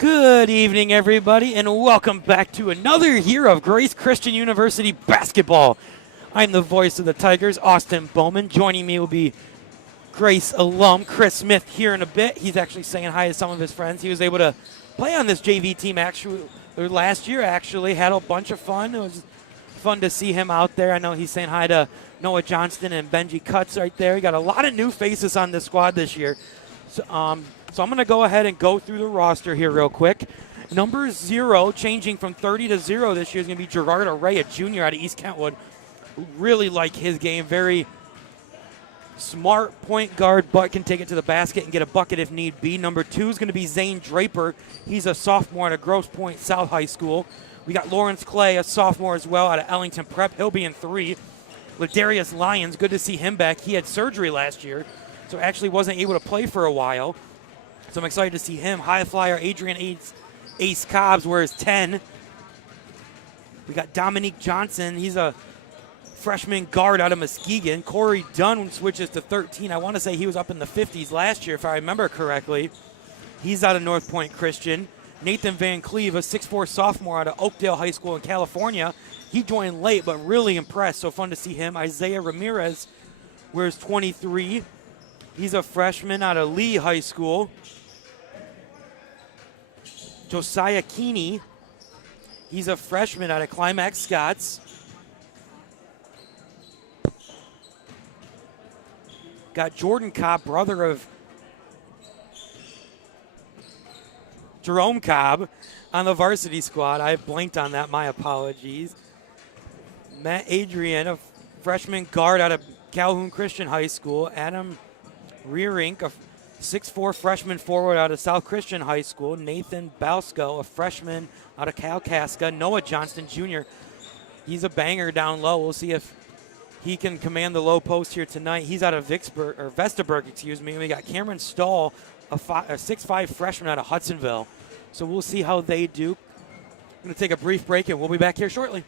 Good evening, everybody, and welcome back to another year of Grace Christian University basketball. I'm the voice of the Tigers, Austin Bowman. Joining me will be Grace alum Chris Smith here in a bit. He's actually saying hi to some of his friends. He was able to play on this JV team last year, had a bunch of fun. It was fun to see him out there. I know he's saying hi to Noah Johnston and Benji Cutts right there. We got a lot of new faces on this squad this year. So I'm going to go ahead and go through the roster here real quick. Number 0, changing from 30 to 0 this year, is going to be Gerardo Ray, a junior out of East Kentwood. Really like his game. Very smart point guard, but can take it to the basket and get a bucket if need be. Number 2 is going to be Zane Draper. He's a sophomore at Grosse Pointe South High School. We got Lawrence Clay, a sophomore as well out of Ellington Prep. He'll be in 3. Ladarius Lyons, good to see him back. He had surgery last year, so actually wasn't able to play for a while. So I'm excited to see him. High flyer Adrian Ace Cobbs wears 10. We got Dominique Johnson. He's a freshman guard out of Muskegon. Corey Dunn switches to 13. I want to say he was up in the 50s last year, if I remember correctly. He's out of North Point Christian. Nathan Van Cleve, a 6'4 sophomore out of Oakdale High School in California. He joined late, but really impressed, so fun to see him. Isaiah Ramirez wears 23. He's a freshman out of Lee High School. Josiah Keeney, he's a freshman out of Climax Scots. Got Jordan Cobb, brother of Jerome Cobb, on the varsity squad. I blanked on that, my apologies. Matt Adrian, a freshman guard out of Calhoun Christian High School. Adam Rearink, a 6'4 freshman forward out of South Christian High School. Nathan Balsco, a freshman out of Kalkaska. Noah Johnston Jr., he's a banger down low. We'll see if he can command the low post here tonight. He's out of Vestaburg, excuse me. We got Cameron Stahl, a 6'5 freshman out of Hudsonville. So we'll see how they do. I'm going to take a brief break, and we'll be back here shortly.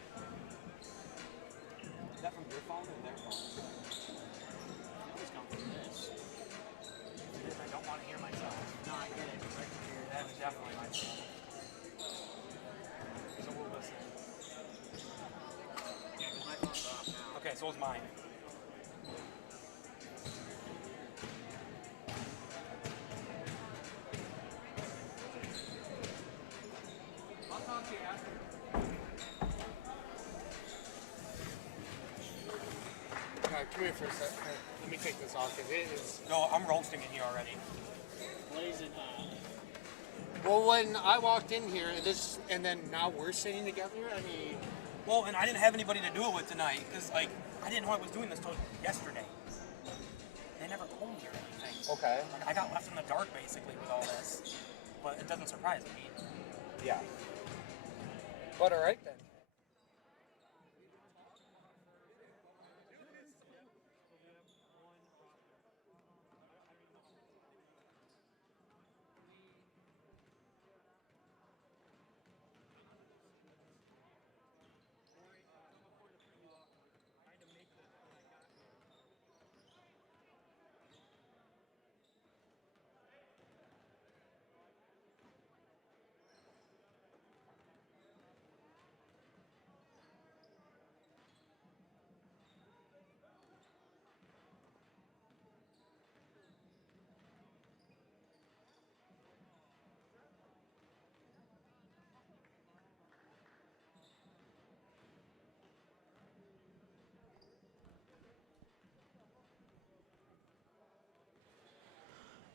Come here for a second. Let me take this off because it is. No, I'm roasting it here already. Blazing hot. Well, when I walked in here, and then now we're sitting together. I mean. Well, and I didn't have anybody to do it with tonight because, I didn't know I was doing this till yesterday. They never told me or anything. Okay. I got left in the dark basically with all this, but it doesn't surprise me. Yeah. But all right then.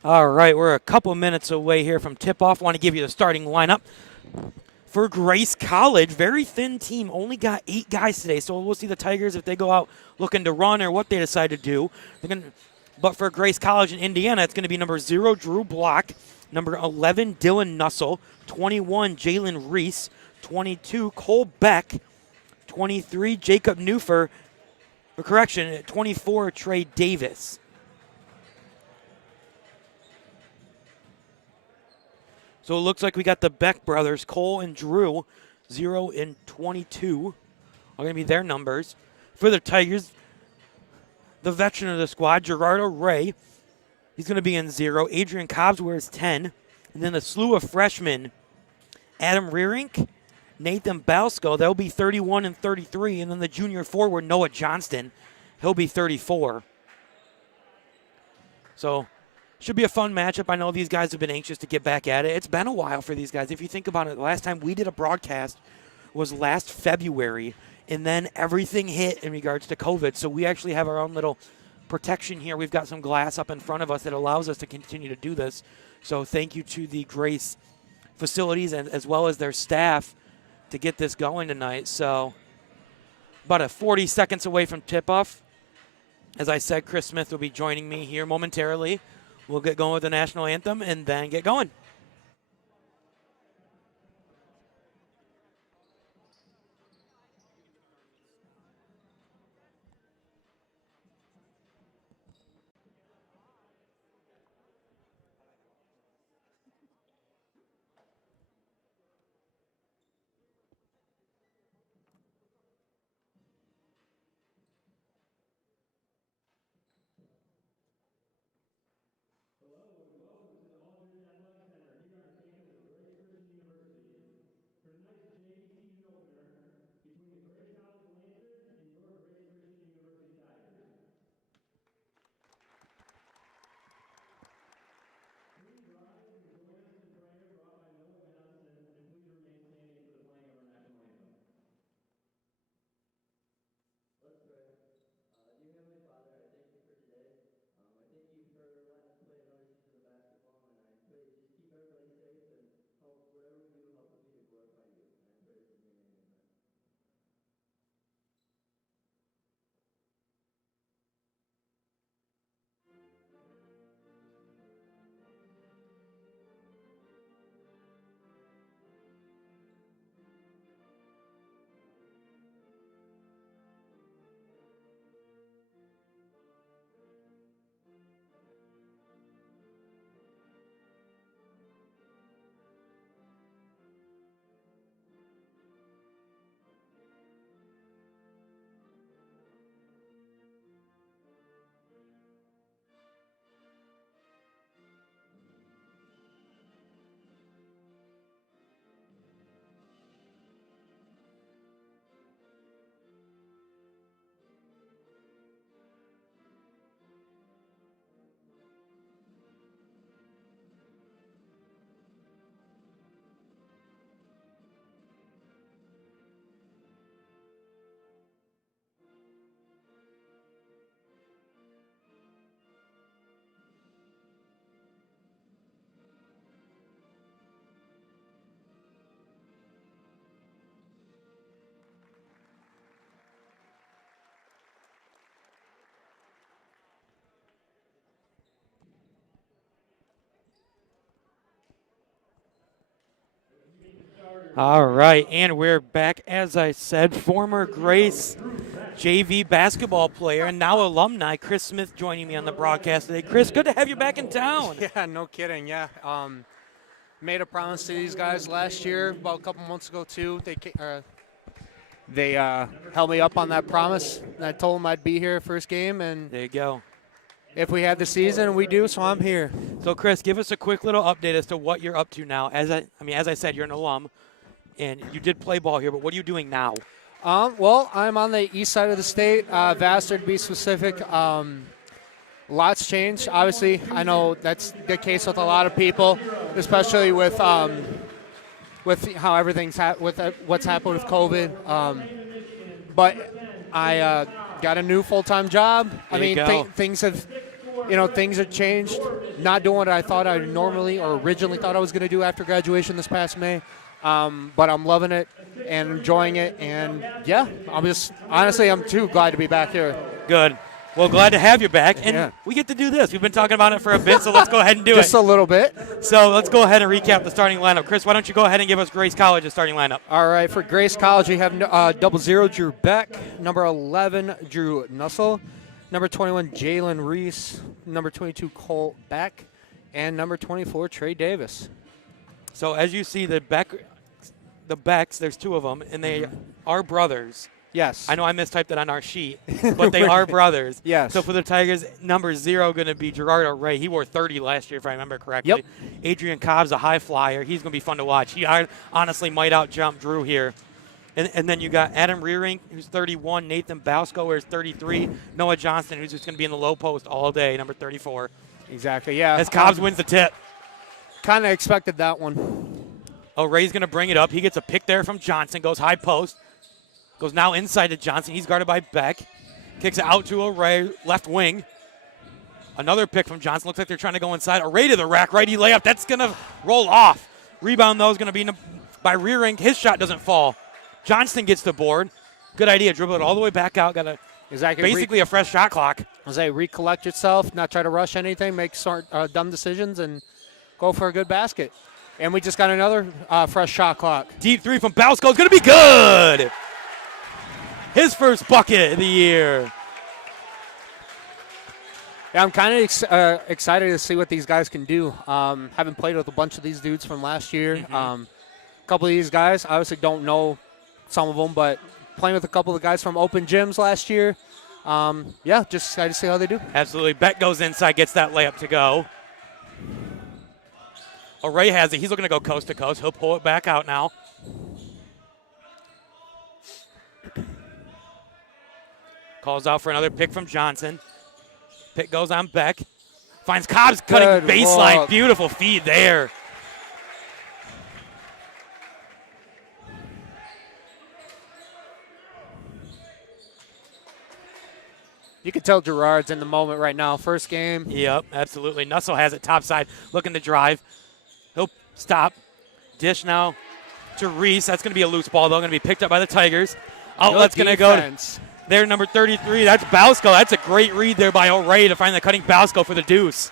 All right, we're a couple minutes away here from tip-off. Want to give you the starting lineup for Grace College. Very thin team. Only got 8 guys today, so we'll see the Tigers if they go out looking to run or what they decide to do. But for Grace College in Indiana, it's going to be number 0, Drew Block, number 11, Dylan Nussel, 21, Jalen Reese, 22, Cole Beck, 23, Jacob Newfer, 24, Trey Davis. So it looks like we got the Beck brothers, Cole and Drew, 0 and 22 are going to be their numbers. For the Tigers, the veteran of the squad, Gerardo Ray, he's going to be in 0. Adrian Cobbs wears 10. And then the slew of freshmen Adam Rearink, Nathan Balsko, they'll be 31 and 33. And then the junior forward, Noah Johnston, he'll be 34. So should be a fun matchup. I know these guys have been anxious to get back at it. It's been a while for these guys. If you think about it, the last time we did a broadcast was last February, and then everything hit in regards to COVID. So we actually have our own little protection here. We've got some glass up in front of us that allows us to continue to do this. So thank you to the Grace facilities and as well as their staff to get this going tonight. So about 40 seconds away from tip-off. As I said, Chris Smith will be joining me here momentarily. We'll get going with the national anthem and then get going. All right, and we're back. As I said, former Grace JV basketball player and now alumni Chris Smith joining me on the broadcast today. Chris, good to have you back in town. Yeah, no kidding. Yeah, made a promise to these guys last year, about a couple months ago too. They held me up on that promise. And I told them I'd be here first game, and There you go. if we had the season, we do. So I'm here. So, Chris, give us a quick little update as to what you're up to now. As I said, you're an alum, and you did play ball here, but what are you doing now? Well, I'm on the east side of the state, Vassar to be specific. Lots changed. Obviously, I know that's the case with a lot of people, especially with how everything's what's happened with COVID. But I got a new full-time job. Things have changed. Not doing what I thought I normally or originally thought I was going to do after graduation this past May. But I'm loving it and enjoying it, and yeah, I'm too glad to be back here. Good. Well, glad to have you back, and we get to do this. We've been talking about it for a bit, so let's go ahead and do Just a little bit. So let's go ahead and recap the starting lineup. Chris, why don't you go ahead and give us Grace College's starting lineup? All right, for Grace College, we have 00 Drew Beck, number 11 Drew Nussel, number 21 Jalen Reese, number 22 Cole Beck, and number 24 Trey Davis. So as you see, the Becks, there's two of them, and they are brothers. Yes. I know I mistyped it on our sheet, but they are brothers. Yes. So for the Tigers, number 0 going to be Gerard O'Ray. He wore 30 last year, if I remember correctly. Yep. Adrian Cobb's a high flyer. He's going to be fun to watch. He honestly might out-jump Drew here. And then you got Adam Rearink, who's 31. Nathan Bausko, who's 33. Noah Johnston, who's just going to be in the low post all day, number 34. Exactly, yeah. As Cobbs wins the tip. Kind of expected that one. O'Ray's going to bring it up. He gets a pick there from Johnson, goes high post. Goes now inside to Johnson. He's guarded by Beck. Kicks it out to O'Ray, left wing. Another pick from Johnson. Looks like they're trying to go inside. O'Ray to the rack, righty layup. That's going to roll off. Rebound, though, is going to be by Rearink. His shot doesn't fall. Johnston gets the board. Good idea. Dribble it all the way back out. Got basically a fresh shot clock. Recollect yourself, not try to rush anything, make dumb decisions, and go for a good basket. And we just got another fresh shot clock. Deep 3 from Bausko is going to be good. His first bucket of the year. Yeah, I'm kind of excited to see what these guys can do. Having played with a bunch of these dudes from last year. A couple of these guys, I obviously don't know some of them, but playing with a couple of the guys from open gyms last year, just excited to see how they do. Absolutely. Beck goes inside, gets that layup to go. O'Ray has it. He's looking to go coast to coast. He'll pull it back out now. Calls out for another pick from Johnson. Pick goes on Beck. Finds Cobbs cutting baseline. Beautiful feed there. You can tell Gerard's in the moment right now. First game. Yep, absolutely. Nussel has it top side, looking to drive. He'll stop. Dish now to Reese. That's going to be a loose ball, though. Going to be picked up by the Tigers. Outlet's going to go there, number 33. That's Bausko. That's a great read there by O'Ray to find the cutting Bausko for the deuce.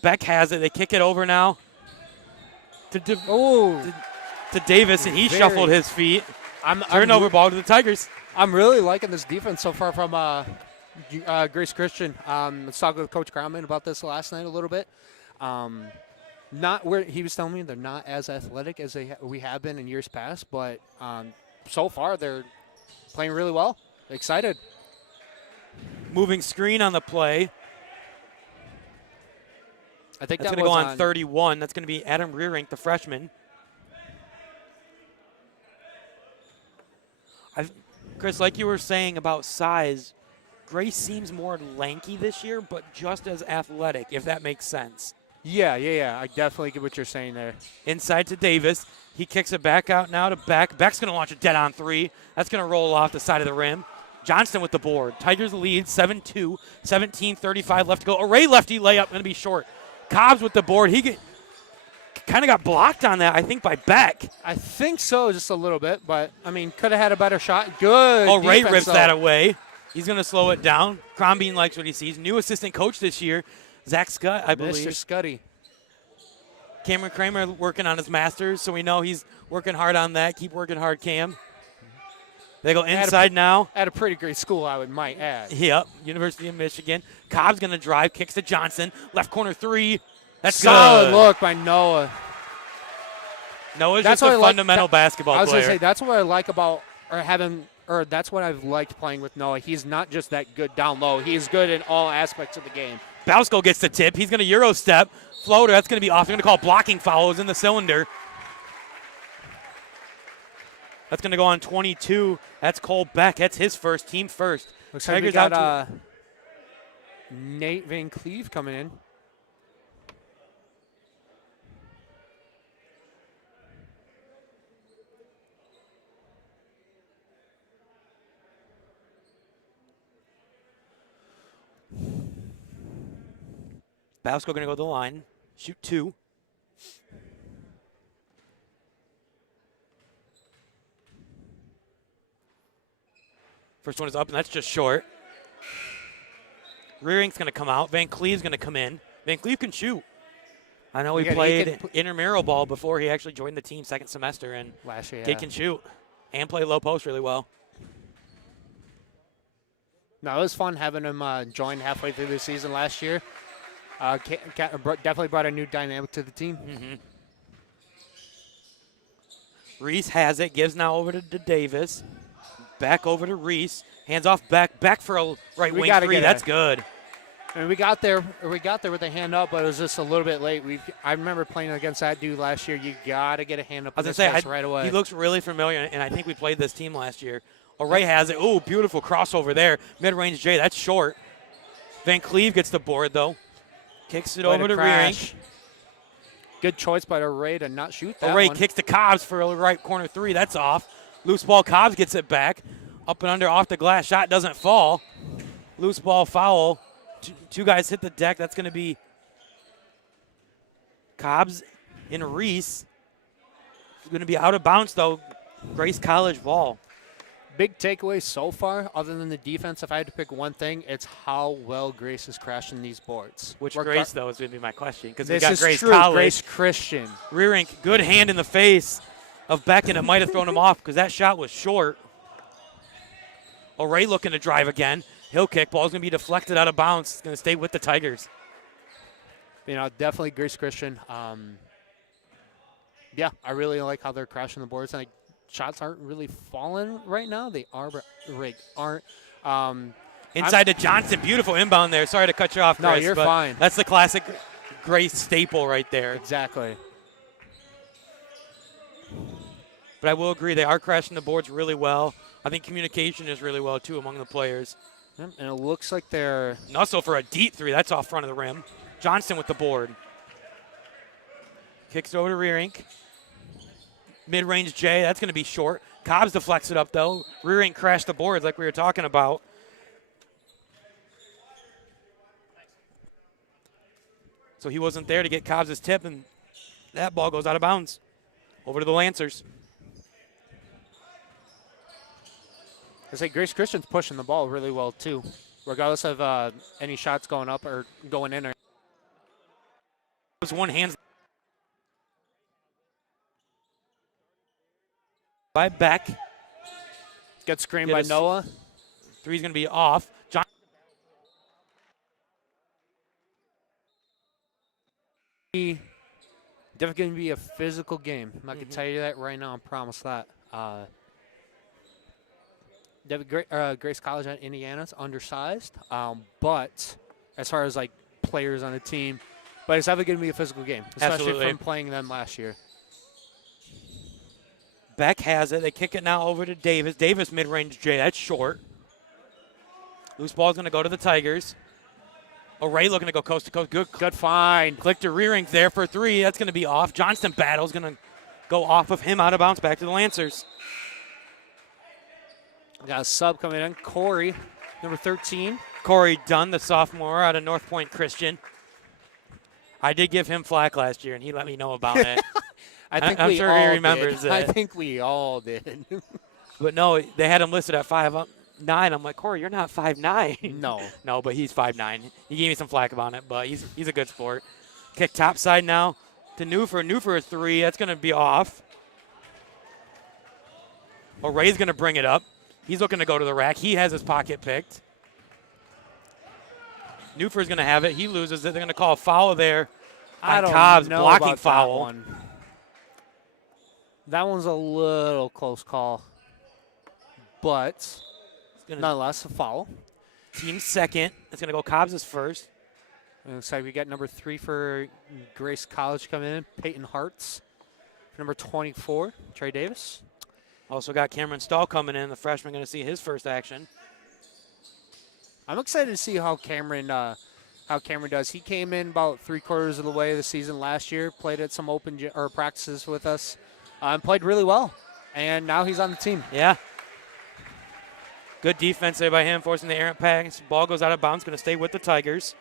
Beck has it. They kick it over now to Davis, and he shuffled his feet. Turnover ball to the Tigers. I'm really liking this defense so far from Grace Christian. Let's talk with Coach Grauman about this last night a little bit. He was telling me they're not as athletic as we have been in years past, but so far they're playing really well. Excited. Moving screen on the play. I think that's going to go on 31. That's going to be Adam Rearink, the freshman. Chris, like you were saying about size, Grace seems more lanky this year, but just as athletic, if that makes sense. Yeah. I definitely get what you're saying there. Inside to Davis. He kicks it back out now to Beck. Beck's going to launch a dead-on 3. That's going to roll off the side of the rim. Johnston with the board. Tigers lead 7-2, 17:35 left to go. O'Ray lefty layup going to be short. Cobbs with the board. He kind of got blocked on that, I think, by Beck. I think so, just a little bit. But, could have had a better shot. Good. O'Ray rips that away. He's going to slow it down. Crombeen likes what he sees. New assistant coach this year, Zach Scott, I believe. Mr. Scuddy. Cameron Kramer working on his master's, so we know he's working hard on that. Keep working hard, Cam. They go inside now. At a pretty great school, I might add. Yep, University of Michigan. Cobb's going to drive, kicks to Johnson. Left corner 3. That's solid good. Look by Noah. Noah's just a fundamental basketball player. I was going to say, that's what I like about that's what I've liked playing with Noah. He's not just that good down low. He's good in all aspects of the game. Bausko gets the tip. He's going to Euro step. Floater, that's going to be off. They're going to call blocking fouls in the cylinder. That's going to go on 22. That's Cole Beck. That's his first, team first. Looks like we got Nate Van Cleve coming in. Bausko going to go to the line. Shoot 2. First one is up, and that's just short. Rearink's going to come out. Van Cleve's going to come in. Van Cleve can shoot. I know he played intramural ball before he actually joined the team second semester, and last year, kid can shoot and play low post really well. No, it was fun having him join halfway through the season last year. Definitely brought a new dynamic to the team. Reese has it, gives now over to Davis. Back over to Reese. Hands off back for a right wing three. That's good. And we got there with a hand up, but it was just a little bit late. I remember playing against that dude last year. You got to get a hand up in this case right away. He looks really familiar, and I think we played this team last year. O'Reilly has it. Oh, beautiful crossover there. Mid-range J, that's short. Van Cleve gets the board, though. Kicks it over to Rearink. Good choice by O'Reilly to not shoot that O'Reilly one. kicks to Cobbs for a right corner three. That's off. Loose ball, Cobbs gets it back. Up and under, off the glass. Shot doesn't fall. Loose ball foul. Two guys hit the deck. That's going to be Cobbs and Reese. It's going to be out of bounds, though. Grace College ball. Big takeaway so far, other than the defense, if I had to pick one thing, it's how well Grace is crashing these boards. Which Grace, though, is going to be my question. Because we this got is Grace true. College. Grace Christian. Rearink, good hand in the face of Beck, and it might have thrown him off because that shot was short. O'Reilly looking to drive again. He'll kick. Ball's going to be deflected out of bounds. It's going to stay with the Tigers. You know, definitely Grace Christian. Yeah, I really like how they're crashing the boards. And shots aren't really falling right now. They are, but aren't. Inside to Johnson. Beautiful inbound there. Sorry to cut you off, Chris. No, you're fine. That's the classic Grace staple right there. Exactly. But I will agree, they are crashing the boards really well. I think communication is really well, too, among the players. And it looks like they're... Nussel for a deep three. That's off front of the rim. Johnson with the board. Kicks over to Rearink. Mid-range J. That's going to be short. Cobbs deflects it up, though. Rearink crashed the boards like we were talking about. So he wasn't there to get Cobbs' tip, and that ball goes out of bounds. Over to the Lancers. I say Grace Christian's pushing the ball really well, too, regardless of any shots going up or going in. One hand by Beck. Gets screened by Noah. Three's going to be off. John. Definitely going to be a physical game. I can tell you that right now. I promise that. Grace College at Indiana's undersized, but as far as like players on the team, but it's definitely going to be a physical game, especially from playing them last year. Beck has it. They kick it now over to Davis. Davis mid-range J. That's short. Loose ball's going to go to the Tigers. O'Reilly looking to go coast to coast. Good find. Click to Rearink there for three. That's going to be off. Johnston battle's going to go off of him out of bounds back to the Lancers. Got a sub coming in. Corey, number 13. Corey Dunn, the sophomore out of North Point Christian. I did give him flack last year, and he let me know about it. I'm sure he remembers it. I think we all did. But no, they had him listed at 5'9". I'm like, Corey, you're not 5'9". No. No, but he's 5'9". He gave me some flack about it, but he's a good sport. Kick top side now to Newfer. Newfer a three. That's going to be off. O'Reilly's going to bring it up. He's looking to go to the rack. He has his pocket picked. Newfer's going to have it. He loses it. They're going to call a foul there on Cobbs, blocking foul. That one's a little close call, but nonetheless, a foul. Team second. It's going to go Cobbs' first. It looks like we got number 3 for Grace College coming in, Peyton Hartz. For number 24, Trey Davis. Also got Cameron Stahl coming in. The freshman going to see his first action. I'm excited to see how Cameron does. He came in about 3/4 of the way of the season last year, played at some open practices with us, and played really well. And now he's on the team. Yeah. Good defense there by him, forcing the errant pass. Ball goes out of bounds, going to stay with the Tigers.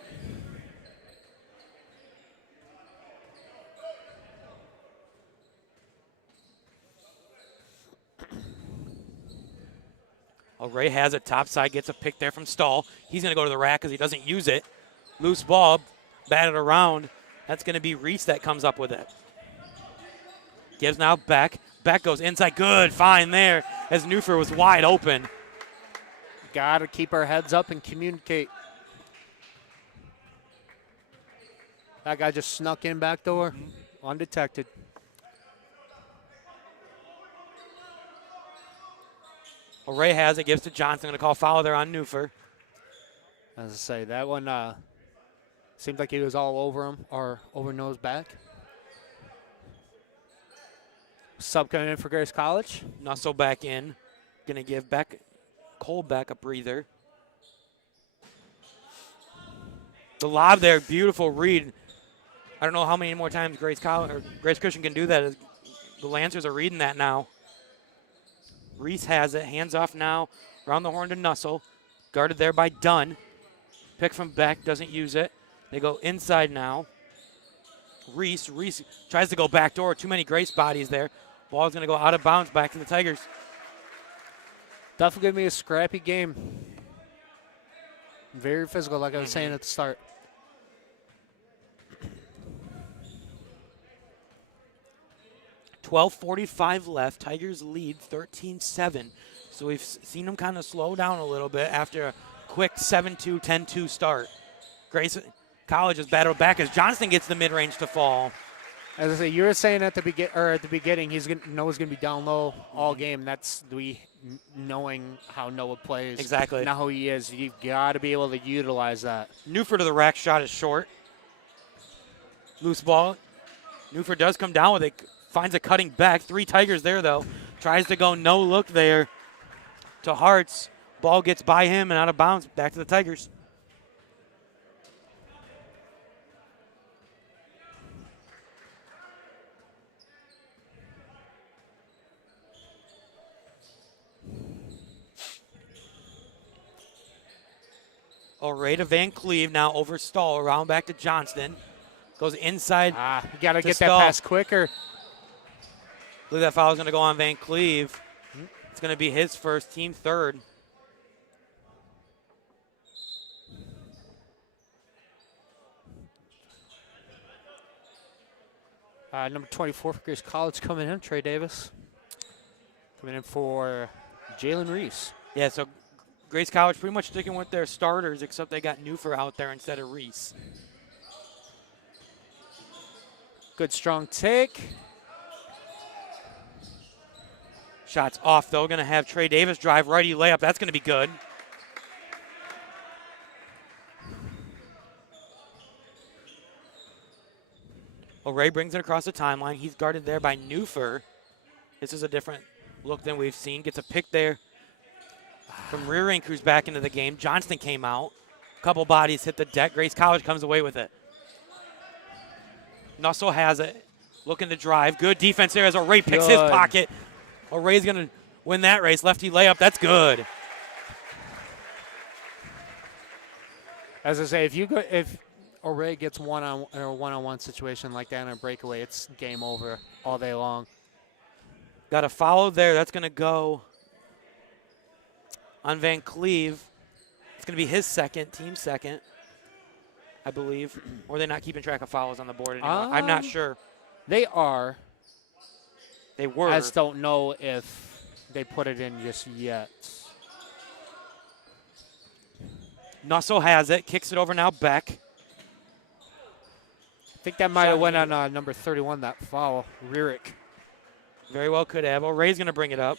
Ray has it top side, gets a pick there from Stahl. He's going to go to the rack because he doesn't use it. Loose ball, batted around. That's going to be Reese that comes up with it. Gives now Beck. Beck goes inside. Good find there as Newfer was wide open. Got to keep our heads up and communicate. That guy just snuck in back door, undetected. Ray has it, gives to Johnson. Going to call foul there on Newfer. As I say, that one seemed like he was all over him or over nose back. Sub coming in for Grace College. Nussel back in. Going to give Cole back a breather. The lob there, beautiful read. I don't know how many more times Grace Christian can do that. The Lancers are reading that now. Reese has it, hands off now, around the horn to Nussel. Guarded there by Dunn. Pick from Beck, doesn't use it. They go inside now. Reese tries to go backdoor. Too many Grace bodies there. Ball's going to go out of bounds back to the Tigers. Definitely going to be a scrappy game. Very physical, like I was saying at the start. .12:45 left. Tigers lead 13-7. So we've seen them kind of slow down a little bit after a quick 7-2, 10-2 start. Grace College has battled back as Johnston gets the mid-range to fall. As I say, you were saying at the beginning, Noah's going to be down low all game. That's knowing how Noah plays. Exactly. Not how he is. You've got to be able to utilize that. Newford to the rack, shot is short. Loose ball. Newford does come down with it. Finds a cutting back. 3 Tigers there, though. Tries to go no look there to Hartz. Ball gets by him and out of bounds. Back to the Tigers. Ray to Van Cleve, now over Stahl, around back to Johnston. Goes inside. You got to get Stahl. that pass quicker. I believe that foul is going to go on Van Cleve. It's going to be his first, team third. Number 24 for Grace College coming in, Trey Davis. Coming in for Jalen Reese. Yeah, so Grace College pretty much sticking with their starters, except they got Newfer out there instead of Reese. Good strong take. Shots off, though. Going to have Trey Davis drive righty layup. That's going to be good. Ray brings it across the timeline. He's guarded there by Newfer. This is a different look than we've seen. Gets a pick there from Rearink, who's back into the game. Johnston came out. Couple bodies hit the deck. Grace College comes away with it. Nussel has it. Looking to drive. Good defense there as Ray picks his pocket. Ray's going to win that race. Lefty layup. That's good. As I say, if Ray gets one-on-one situation like that in a breakaway, it's game over all day long. Got a foul there. That's going to go on Van Cleve. It's going to be his second, team second, I believe. Or they're not keeping track of fouls on the board anymore. I'm not sure. They are. They were. I just don't know if they put it in just yet. Nussel has it. Kicks it over now. Beck. I think that might have went on number 31, that foul. Rearick. Very well could have. Ray's going to bring it up.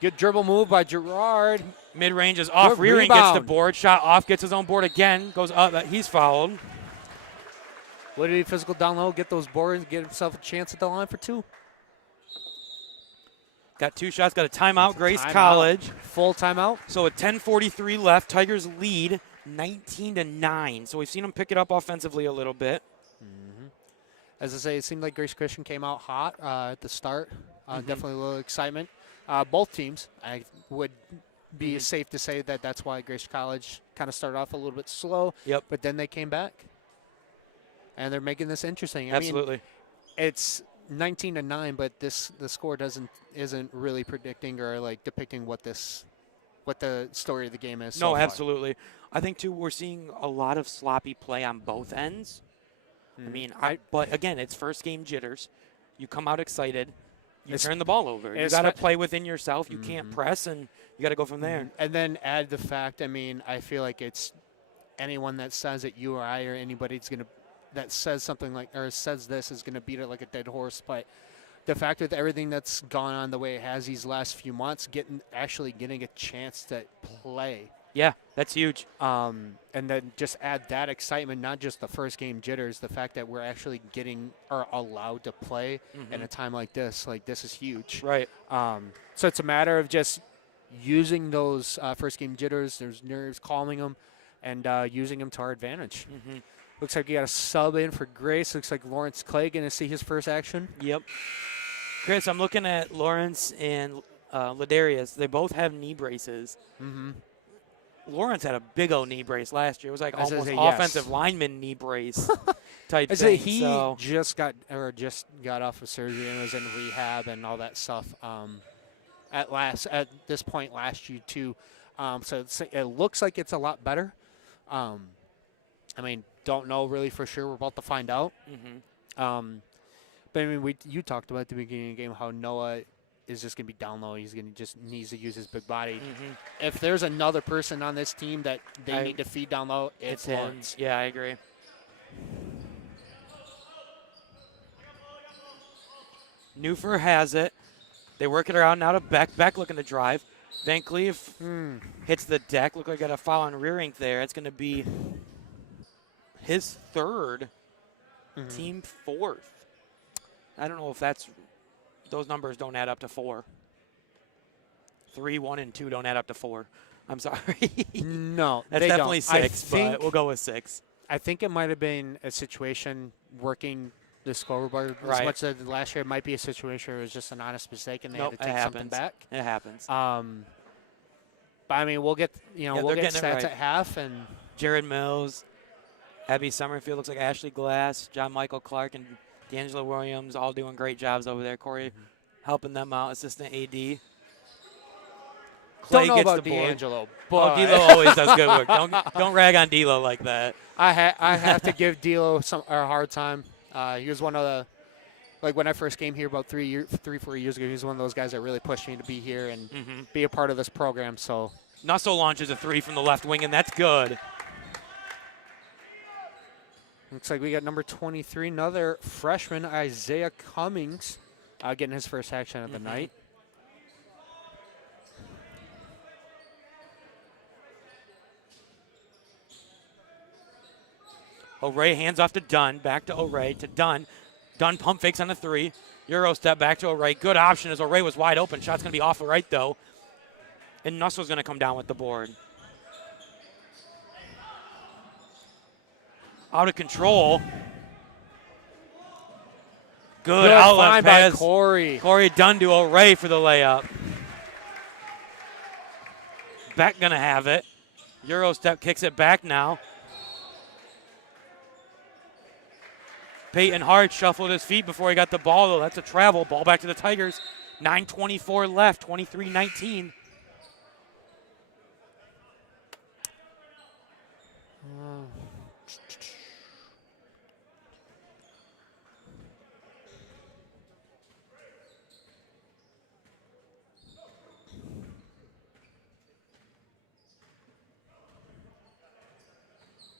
Good dribble move by Gerard. Mid-range is off. Rearing gets the board. Shot off. Gets his own board again. Goes up. He's fouled. Would it be physical down low? Get those boards. Get himself a chance at the line for 2. Got 2 shots. Got a timeout. Grace College. Full timeout. So with 10:43 left, Tigers lead 19-9. So we've seen them pick it up offensively a little bit. As I say, it seemed like Grace Christian came out hot at the start. Definitely a little excitement. Both teams, I would be safe to say that that's why Grace College kind of started off a little bit slow. Yep. But then they came back. And they're making this interesting. Absolutely. I mean, it's 19-9, but the score isn't really predicting or like depicting what the story of the game is. No, so absolutely. I think too we're seeing a lot of sloppy play on both ends. I mean, but again, it's first game jitters. You come out excited, you turn the ball over. You got to play within yourself. You can't press, and you got to go from there. And then add the fact. I mean, I feel like it's anyone that says that you or I or anybody's gonna that says something like or says this is gonna beat it like a dead horse. But the fact with everything that's gone on the way it has these last few months, actually getting a chance to play. Yeah, that's huge. And then just add that excitement, not just the first game jitters, the fact that we're actually allowed to play in a time like this is huge. Right. So it's a matter of just using those first game jitters, there's nerves, calming them, and using them to our advantage. Looks like we got a sub in for Grace. Looks like Lawrence Clay going to see his first action. Yep. Chris, I'm looking at Lawrence and Ladarius. They both have knee braces. Lawrence had a big old knee brace last year. It was like almost offensive lineman knee brace type thing. He just got off of surgery and was in rehab and all that stuff. At this point last year too, so it looks like it's a lot better. I mean, don't know really for sure. We're about to find out. But I mean, you talked about at the beginning of the game how Noah is just going to be down low. He's going to just needs to use his big body. If there's another person on this team that they need to feed down low, it's Lawrence. Yeah, I agree. Newfer has it. They work it around now to Beck. Beck looking to drive. Van Cleve hits the deck. Look like I got a foul on rear ink there. It's going to be his third, team fourth. I don't know if those numbers don't add up to 4. 3, 1, and 2 don't add up to 4. I'm sorry. No, that's they definitely don't. 6, but we'll go with 6. I think it might have been a situation working the scoreboard as much as last year. It might be a situation where it was just an honest mistake and they had to take something back. It happens. But I mean, we'll get stats at half. And Jared Mills, Abby Summerfield, looks like Ashley Glass, John Michael Clark, and D'Angelo Williams all doing great jobs over there. Corey helping them out, assistant AD. Clay don't know gets about the board. D'Angelo, but D'Lo always does good work. Don't rag on D'Lo like that. I have to give D'Lo a hard time. He was one of the, like when I first came here about 4 years ago, he was one of those guys that really pushed me to be here and be a part of this program. So Nussel launches a 3 from the left wing, and that's good. Looks like we got number 23, another freshman, Isaiah Cummings, getting his first action of the night. O'Ray hands off to Dunn, back to O'Ray, to Dunn. Dunn pump fakes on the 3. Euro step back to O'Ray. Good option as O'Ray was wide open. Shot's going to be off the right, though. And Nussel's going to come down with the board. Out of control. Good outlet pass by Corey. Corey Dunn to O'Ray for the layup. Beck going to have it. Euro step kicks it back now. Peyton Hart shuffled his feet before he got the ball, though. That's a travel. Ball back to the Tigers. 9:24 left, 23-19.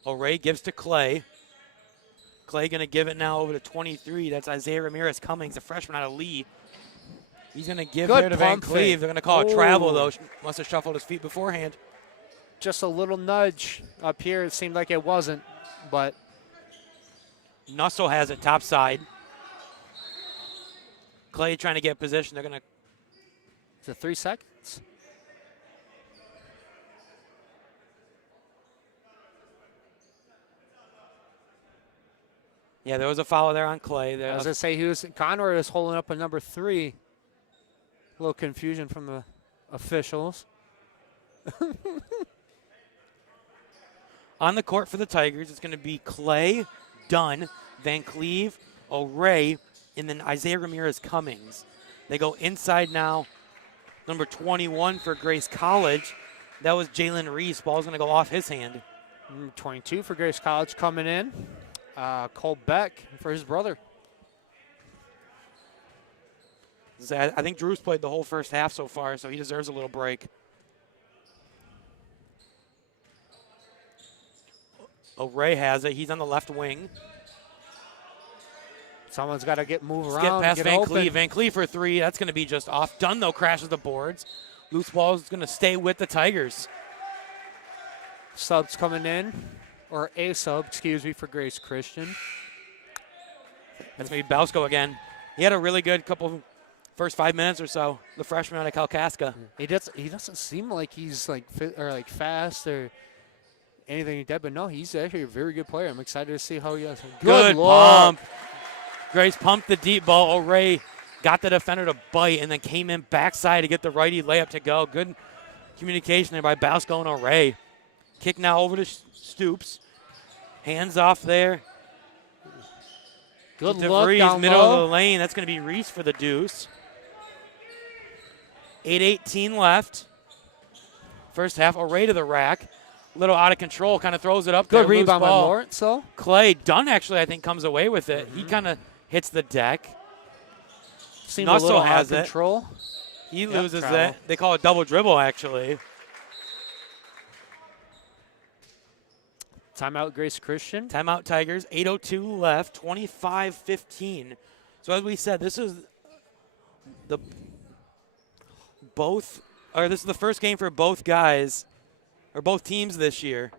O'Ray gives to Clay. Clay going to give it now over to 23. That's Isaiah Ramirez Cummings, the freshman out of Lee. He's going to give there to Van Cleve. They're going to call it travel, though. Must have shuffled his feet beforehand. Just a little nudge up here. It seemed like it wasn't, but. Nussel has it top side. Clay trying to get position. They're going to. Is it 3 seconds? Yeah, there was a foul there on Clay. I was going to say Conroy was holding up a number 3. A little confusion from the officials. On the court for the Tigers, it's going to be Clay, Dunn, Van Cleve, O'Ray, and then Isaiah Ramirez Cummings. They go inside now. Number 21 for Grace College. That was Jalen Reese. Ball's going to go off his hand. 22 for Grace College coming in. Cole Beck for his brother. I think Drew's played the whole first half so far, so he deserves a little break. O'Ray has it. He's on the left wing. Someone's got to move Skip around. past get Van open. Clee. Van Clee for 3. That's going to be just off. Dunn, though, crashes the boards. Loose ball is going to stay with the Tigers. Subs coming in, or a sub, excuse me, for Grace Christian. That's going to be Bausko again. He had a really good first 5 minutes or so, the freshman out of Kalkaska. He doesn't seem like he's like fit or like fast or anything like that, but no, he's actually a very good player. I'm excited to see how he does. Good pump. Grace pumped the deep ball. O'Ray got the defender to bite and then came in backside to get the righty layup to go. Good communication there by Bausko and O'Ray. Kick now over to Stoops. Hands off there. Good to look DeVries, down middle low. of the lane. That's going to be Reese for the deuce. 8:18 left. First half, O'Ray to the rack. Little out of control, kind of throws it up there. Good rebound by Lawrence, though. Clay Dunn actually, I think, comes away with it. He kind of hits the deck. Seemed a little out has of control. He loses it. They call it double dribble, actually. Timeout, Grace Christian. Timeout, Tigers. 8:02 left. 25-15. So as we said, this is the first game for both guys, or both teams this year.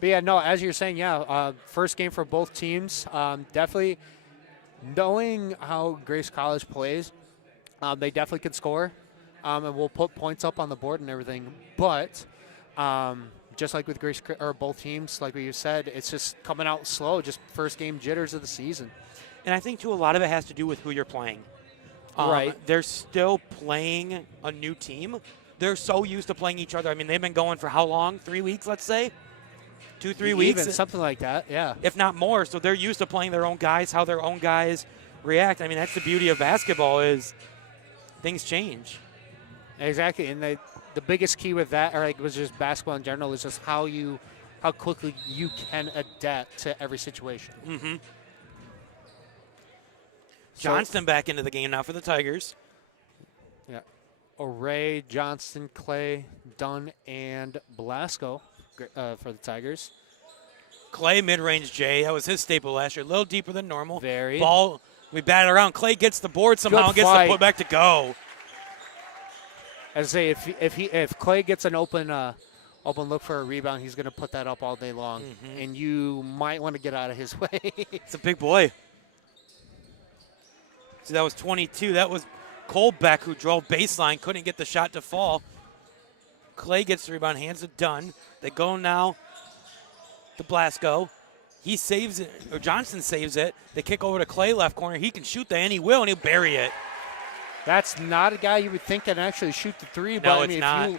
But yeah, no, as you're saying, first game for both teams. Definitely knowing how Grace College plays, they definitely can score, and we'll put points up on the board and everything. But just like with both teams, like what you said, it's just coming out slow, just first game jitters of the season. And I think, too, a lot of it has to do with who you're playing. Right. They're still playing a new team. They're so used to playing each other. I mean, they've been going for how long? 3 weeks, let's say? 2-3 weeks? Even something like that, yeah. If not more. So they're used to playing their own guys, how their own guys react. I mean, that's the beauty of basketball is things change. Exactly, and the biggest key with that, or like was just basketball in general, is just how quickly you can adapt to every situation. Mm-hmm. Johnston back into the game now for the Tigers. Yeah. O'Ray, Johnston, Clay, Dunn, and Blasco for the Tigers. Clay mid-range J. That was his staple last year. A little deeper than normal. Very. Ball, we bat it around. Clay gets the board somehow and gets the putback to go. As I say, if Clay gets an open look for a rebound, he's going to put that up all day long, and you might want to get out of his way. It's a big boy. See, that was 22. That was Colbeck who drove baseline, couldn't get the shot to fall. Clay gets the rebound, hands it Dunn. They go now to Blasco. He saves it, or Johnson saves it. They kick over to Clay left corner. He can shoot that, and he will, and he'll bury it. That's not a guy you would think can actually shoot the three. But No, I mean, it's not.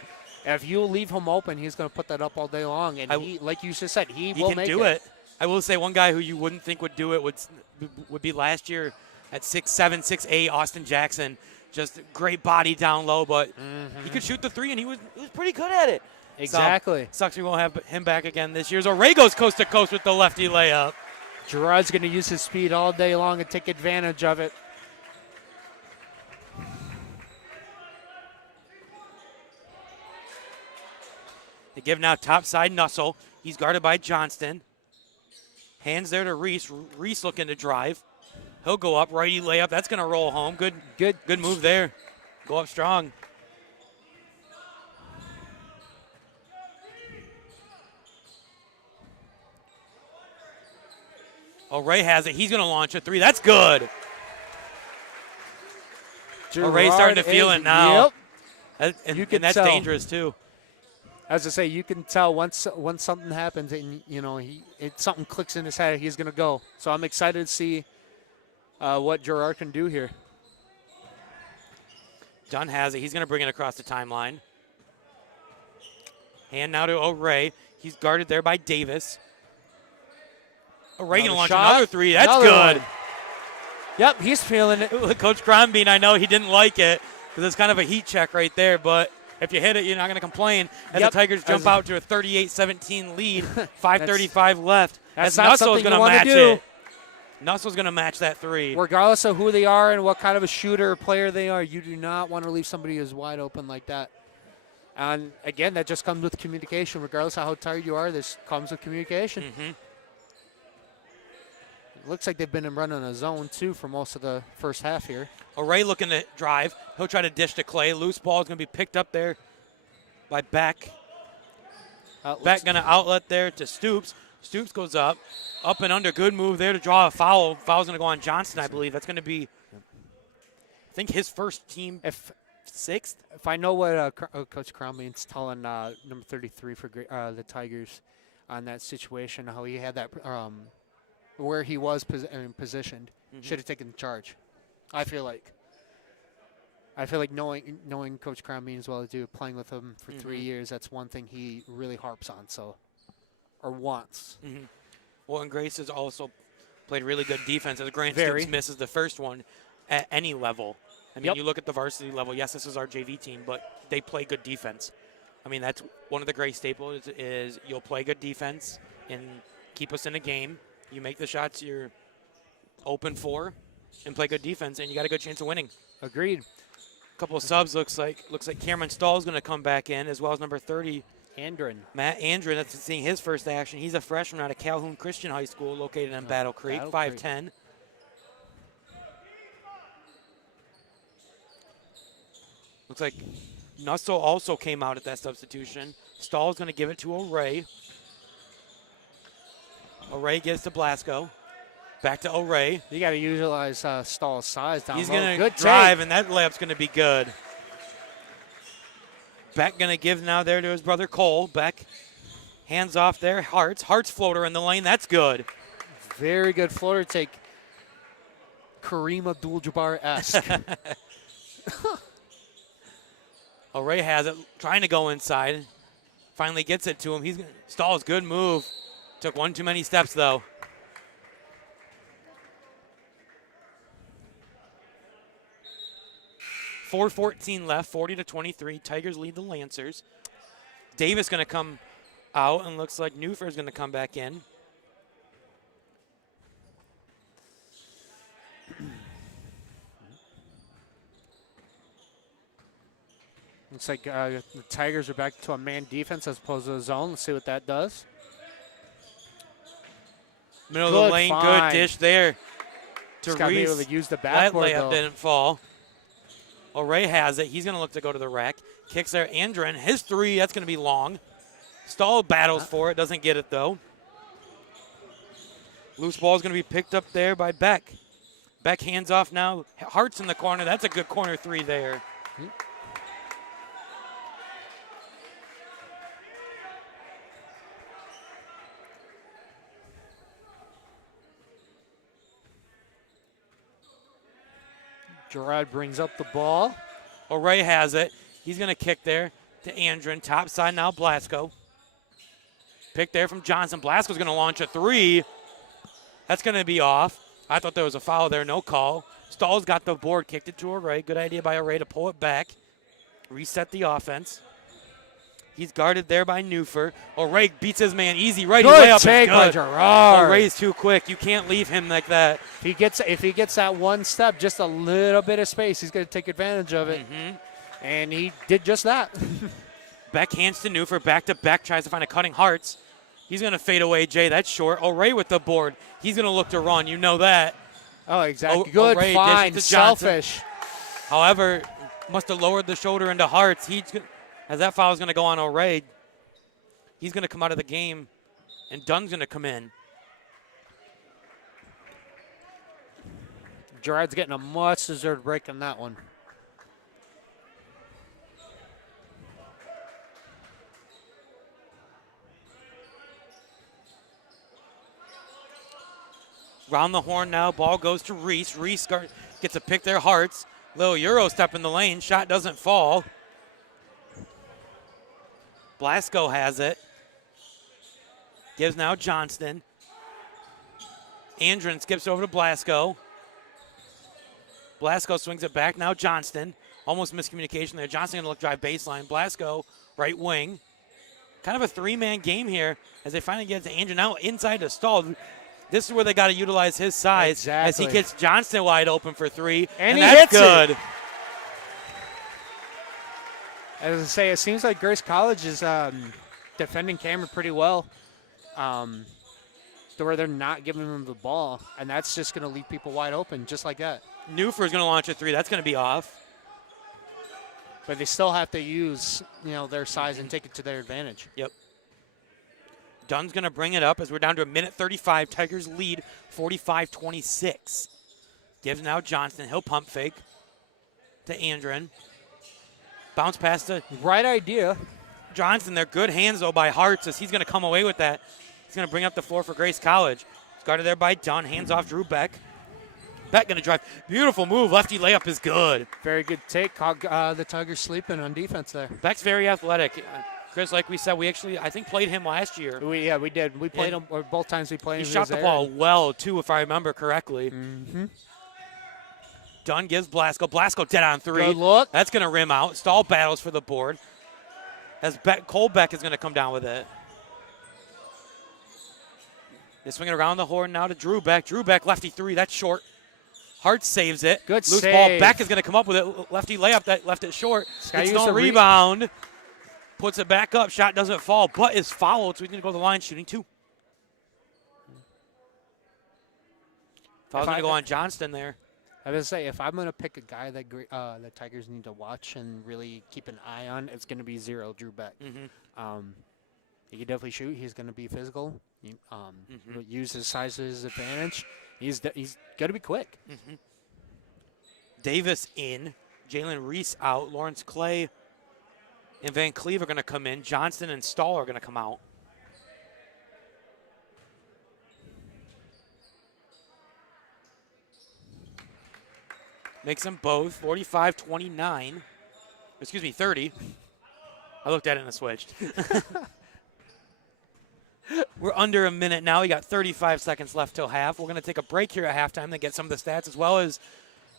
If you leave him open, he's going to put that up all day long. And he, like you just said, he will can make do it. I will say one guy who you wouldn't think would do it would be last year at 6'7", 6'8", Austin Jackson. Just great body down low, but he could shoot the three, and he was pretty good at it. Exactly. So, sucks we won't have him back again this year. So Ray goes coast to coast with the lefty layup. Gerard's going to use his speed all day long and take advantage of it. They give now top side Nussel. He's guarded by Johnston. Hands there to Reese. Reese looking to drive. He'll go up, righty layup. That's going to roll home. Good move there. Go up strong. Ray has it. He's going to launch a three. That's good. Ray's starting to feel it now. Yep. And that's dangerous too. As I say, you can tell once something happens and something clicks in his head, he's going to go. So I'm excited to see what Gerard can do here. Dunn has it. He's going to bring it across the timeline. Hand now to O'Ray. He's guarded there by Davis. O'Ray going to launch another three. That's good. One. Yep, he's feeling it. Coach Crombeen, I know he didn't like it because it's kind of a heat check right there, but if you hit it, you're not going to complain. As the Tigers jump out to a 38-17 lead, 5:35 left. That's as not Nussel is something going you to want match to do. it. Nussel's going to match that three. Regardless of who they are and what kind of a shooter or player they are, you do not want to leave somebody as wide open like that. And, again, that just comes with communication. Regardless of how tired you are, this comes with communication. Mm-hmm. It looks like they've been running a zone, too, for most of the first half here. O'Reilly looking to drive. He'll try to dish to Clay. Loose ball is going to be picked up there by Beck. Beck going to outlet there to Stoops. Stoops goes up and under. Good move there to draw a foul. Foul's going to go on Johnson, I believe. That's going to be, I think, his first team sixth. If I know what Coach Cromley's telling number 33 for the Tigers on that situation, how he had that where he was positioned, should have taken the charge. I feel like knowing Coach Cromley as well as do, playing with him for 3 years, that's one thing he really harps on. Or wants. Well, and Grace has also played really good defense as Grant Stoops misses the first one at any level. I mean, you look at the varsity level. Yes, this is our JV team, but they play good defense. I mean, that's one of the Grace staples is you'll play good defense and keep us in a game. You make the shots you're open for and play good defense, and you got a good chance of winning. Agreed. A couple of subs looks like Cameron Stahl is going to come back in, as well as number 30. Matt Andren, that's seeing his first action. He's a freshman out of Calhoun Christian High School located in Battle Creek, 5'10". Looks like Nussel also came out at that substitution. Stahl's going to give it to O'Ray. O'Ray gives to Blasco. Back to O'Ray. You got to utilize Stahl's size down low. He's going to drive, and that layup's going to be good. Beck going to give now there to his brother Cole. Beck hands off there. Hart's floater in the lane. That's good. Very good floater take. Kareem Abdul-Jabbar-esque. O'Ray has it, trying to go inside. Finally gets it to him. Stahl's good move. Took one too many steps, though. .4:14 left, 40-23. Tigers lead the Lancers. Davis going to come out, and looks like Newfer is going to come back in. Looks like the Tigers are back to a man defense as opposed to a zone. Let's see what that does. Middle of the lane, good dish there to Reese. Got to be able to use the backboard, that layup didn't fall. O'Ray has it. He's going to look to go to the rack. Kicks there. Andren, his three, that's going to be long. Stahl battles for it, doesn't get it, though. Loose ball is going to be picked up there by Beck. Beck hands off now. Hart's in the corner. That's a good corner three there. Gerard brings up the ball. O'Ray has it. He's going to kick there to Andren. Top side now, Blasco. Pick there from Johnson. Blasco's going to launch a three. That's going to be off. I thought there was a foul there. No call. Stahl's got the board. Kicked it to O'Ray. Good idea by O'Ray to pull it back. Reset the offense. He's guarded there by Newfer. O'Ray beats his man easy. Right good take by Gerard. O'Ray's too quick. You can't leave him like that. If he gets that one step, just a little bit of space, he's going to take advantage of it. And he did just that. Beck hands to Newfer. Back to Beck. Tries to find a cutting Hartz. He's going to fade away, Jay. That's short. O'Ray with the board. He's going to look to run. You know that. Oh, exactly. Good find. Selfish. However, must have lowered the shoulder into Hartz. As that foul is going to go on O'Ray, he's going to come out of the game, and Dunn's going to come in. Gerard's getting a much-deserved break on that one. Round the horn now. Ball goes to Reese. Reese gets a pick there. Hartz. Little Euro step in the lane. Shot doesn't fall. Blasco has it. Gives now Johnston. Andren skips over to Blasco. Blasco swings it back. Now Johnston. Almost miscommunication there. Johnston going to look drive baseline. Blasco, right wing. Kind of a three-man game here as they finally get to Andren. Now inside to Stahl. This is where they got to utilize his size as he gets Johnston wide open for three. And he that's hits good. It. As I say, it seems like Grace College is defending Cameron pretty well, to where they're not giving them the ball, and that's just going to leave people wide open just like that. Newford's going to launch a three. That's going to be off. But they still have to use, their size and take it to their advantage. Yep. Dunn's going to bring it up as we're down to a minute 35. Tigers lead 45-26. Gives now Johnston. He'll pump fake to Andren. Bounce pass to right idea. Johnson. They're good hands, though, by Hartz as he's going to come away with that. He's going to bring up the floor for Grace College. It's guarded there by Dunn. Hands off Drew Beck. Beck going to drive. Beautiful move. Lefty layup is good. Very good take. Caught the Tigers sleeping on defense there. Beck's very athletic. Chris, like we said, we actually, I think, played him last year. We did. We played him, or both times we played him. He shot the ball well, too, if I remember correctly. Mm-hmm. Dunn gives Blasco. Blasco dead on three. Good look. That's going to rim out. Stall battles for the board. As Cole Beck is going to come down with it. They're swinging around the horn now to Drew Beck. Drew Beck, lefty three. That's short. Hart saves it. Good Loose save. ball. Beck is going to come up with it. Lefty layup that left it short. It's no rebound. Puts it back up. Shot doesn't fall, but is fouled, so he's going to go to the line shooting two. Foul's going to go on Johnston there. I was going to say, if I'm going to pick a guy that the Tigers need to watch and really keep an eye on, it's going to be Drew Beck. Mm-hmm. He can definitely shoot. He's going to be physical. Use his size to his advantage. He's got to be quick. Mm-hmm. Davis in. Jalen Reese out. Lawrence Clay and Van Cleve are going to come in. Johnston and Stahl are going to come out. Makes them both 45-29. Excuse me, 30. I looked at it and it switched. We're under a minute now. We got 35 seconds left till half. We're going to take a break here at halftime to get some of the stats as well as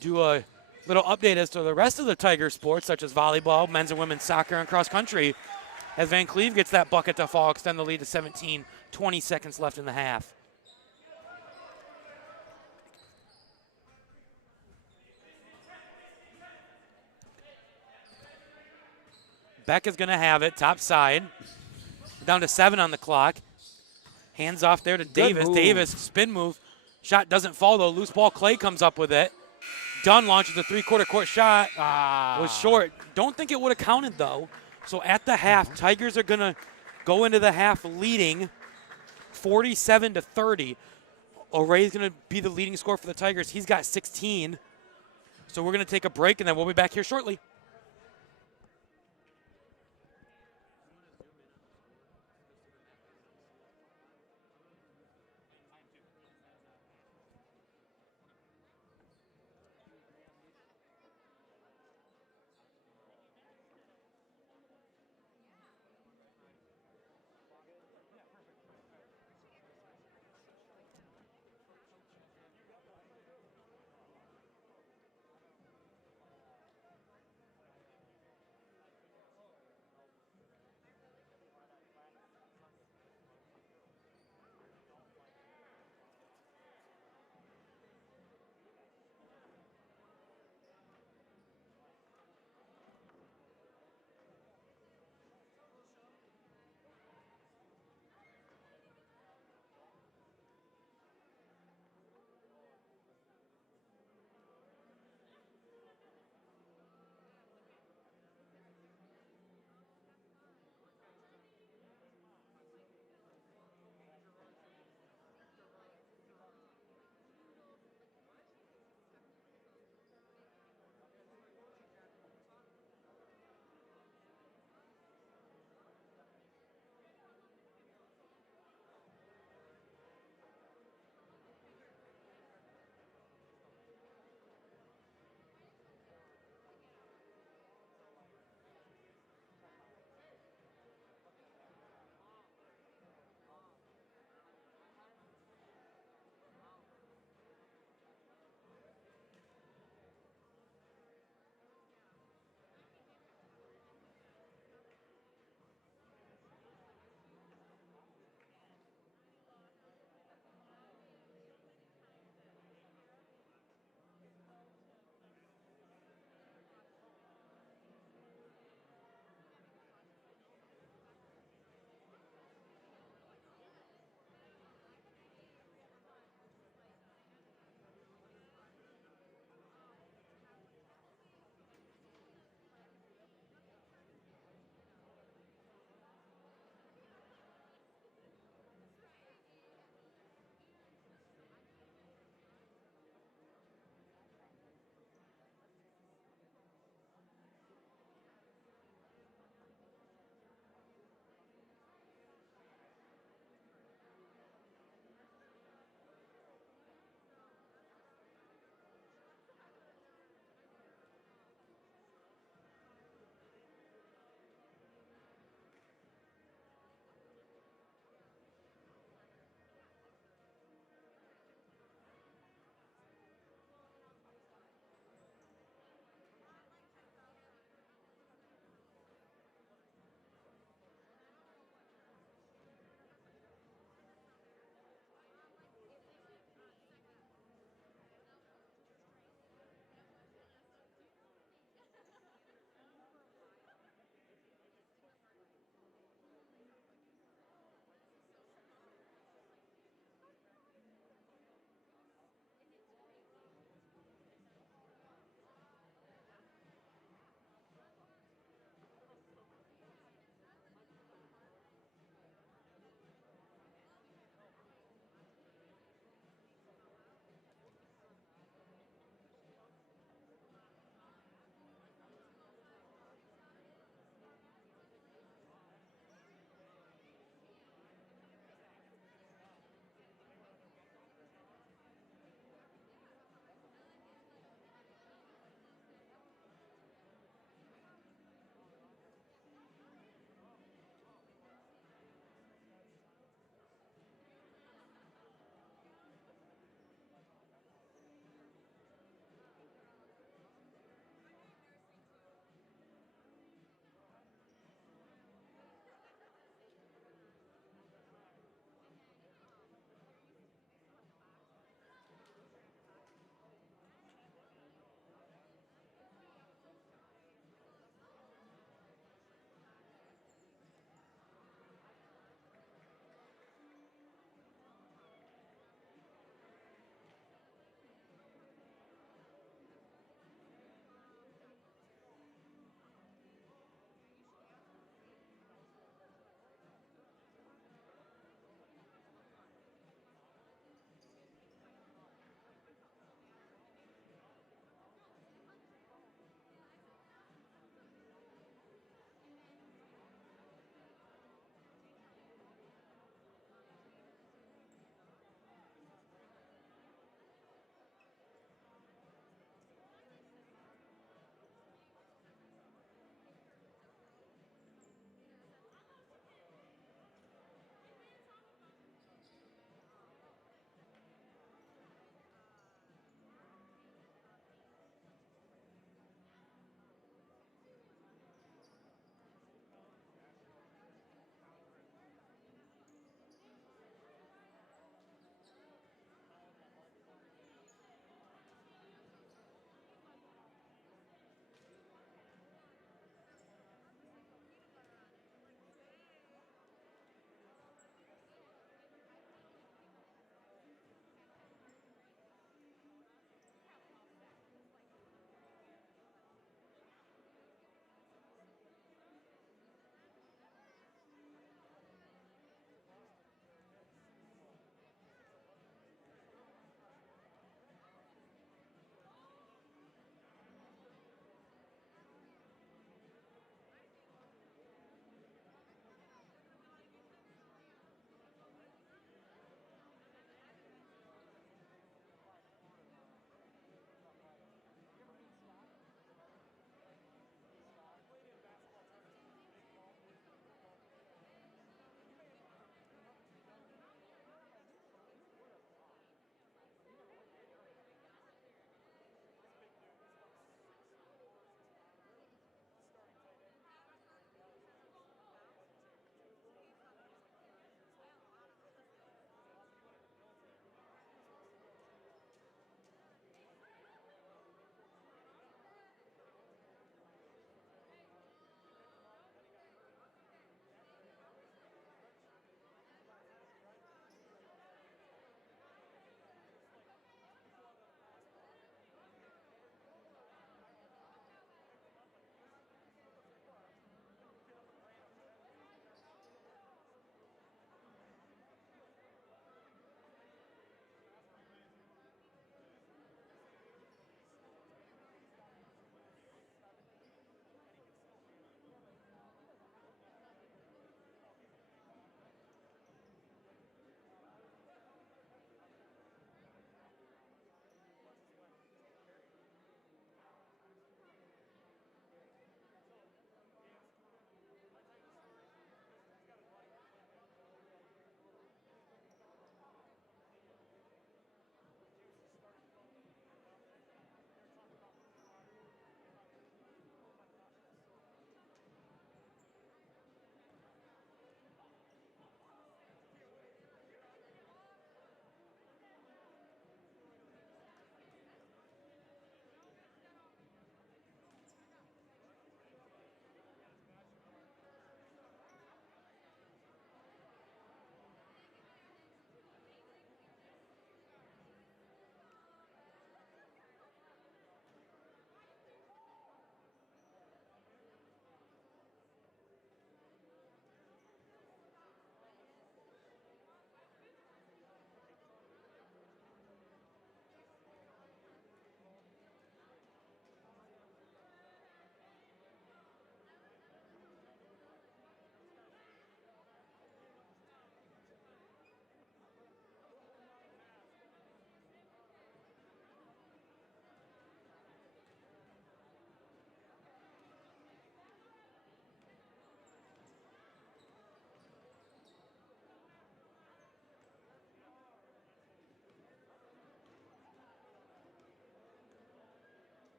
do a little update as to the rest of the Tiger sports, such as volleyball, men's and women's soccer, and cross country. As Van Cleve gets that bucket to fall, extend the lead to 17, 20 seconds left in the half. Beck is going to have it, top side. Down to 7 on the clock. Hands off there to Davis. Davis, spin move. Shot doesn't fall, though. Loose ball. Clay comes up with it. Dunn launches a three-quarter court shot. Was short. Don't think it would have counted, though. So at the half, Tigers are going to go into the half leading 47-30. O'Reilly's going to be the leading scorer for the Tigers. He's got 16. So we're going to take a break, and then we'll be back here shortly.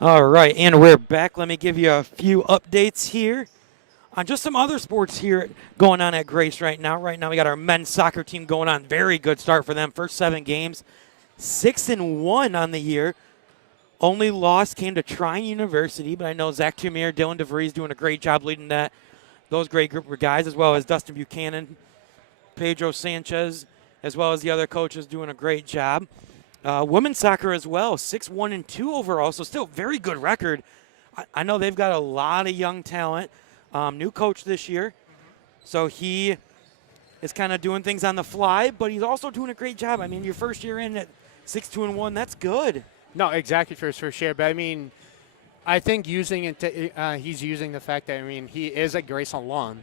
All right, and we're back. Let me give you a few updates here on just some other sports here going on at Grace right now. Right now, we got our men's soccer team going on. Very good start for them. First 7 games, 6-1 on the year. Only loss came to Trine University, but I know Zach Tumir, Dylan DeVries doing a great job leading those great group of guys, as well as Dustin Buchanan, Pedro Sanchez, as well as the other coaches doing a great job. Women's soccer as well, 6-1-2 overall, so still very good record. I know they've got a lot of young talent. New coach this year, so he is kind of doing things on the fly, but he's also doing a great job. I mean, your first year in at 6-2-1, that's good. No, exactly for his first year. But, I mean, I think using it he's using the fact that, I mean, he is a Grace alum.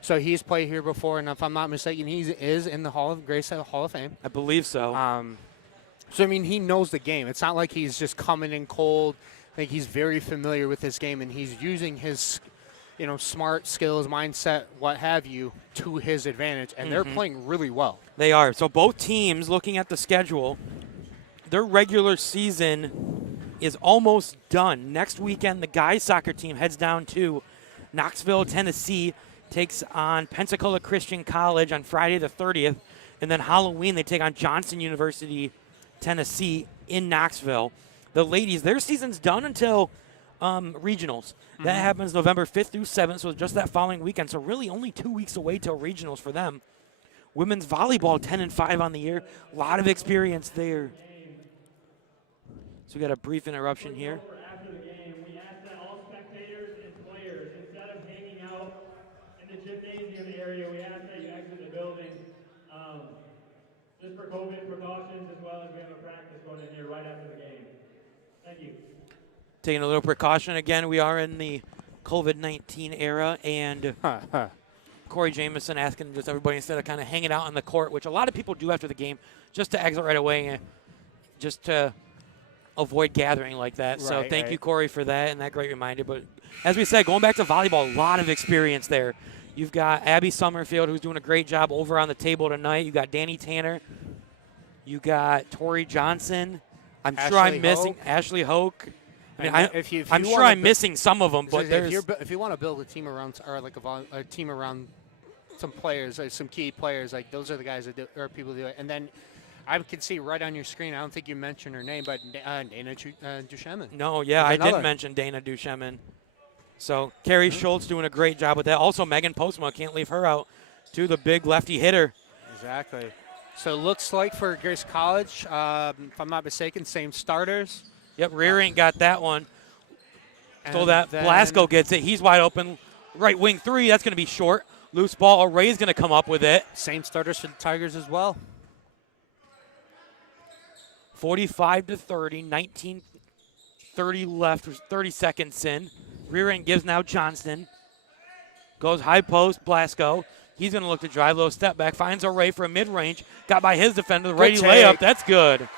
So he's played here before, and if I'm not mistaken, he is in the Grace Hall of Fame. I believe so. So, I mean, he knows the game. It's not like he's just coming in cold. I think he's very familiar with this game, and he's using his, smart skills, mindset, what have you, to his advantage. And they're playing really well. They are. So both teams, looking at the schedule, their regular season is almost done. Next weekend, the guys' soccer team heads down to Knoxville, Tennessee, takes on Pensacola Christian College on Friday the 30th. And then Halloween, they take on Johnson University, Tennessee in Knoxville. The ladies, their season's done until regionals. That happens November 5th through 7th, so just that following weekend. So really only 2 weeks away till regionals for them. Women's volleyball, 10-5 on the year. A lot of experience there. So we got a brief interruption here. After the game, we ask that all spectators and players, instead of hanging out in the gymnasium area, we ask that you exit the building, just for COVID precautions, as well as we have a practice going in here right after the game. Thank you. Taking a little precaution again. We are in the COVID-19 era, and Corey Jameson asking just everybody, instead of kind of hanging out on the court, which a lot of people do after the game, just to exit right away and just to avoid gathering like that. So thank you, Corey, for that and that great reminder. But as we said, going back to volleyball, a lot of experience there. You've got Abby Summerfield, who's doing a great job over on the table tonight. You got Danny Tanner. You got Tori Johnson. I'm sure I'm missing Ashley Hoke. I mean, I'm sure I'm missing some of them, but if you want to build a team around, or like a team around some players, some key players, like those are the guys that do, or people do it. And then I can see right on your screen, I don't think you mentioned her name, but Dana Duchemin. No, yeah, I did mention Dana Duchemin. So Carrie Schultz doing a great job with that. Also, Megan Postma, can't leave her out, too, the big lefty hitter. Exactly. So it looks like for Grace College, if I'm not mistaken, same starters. Yep, Rear ain't got that one. So that Blasco gets it. He's wide open. Right wing 3, that's going to be short. Loose ball. Array's going to come up with it. Same starters for the Tigers as well. 45-30, 19:30 left, 30 seconds in. Rear end gives now Johnston. Goes high post, Blasco. He's going to look to drive, low step back, finds Array for a mid-range. Got by his defender, the ready layup. That's good.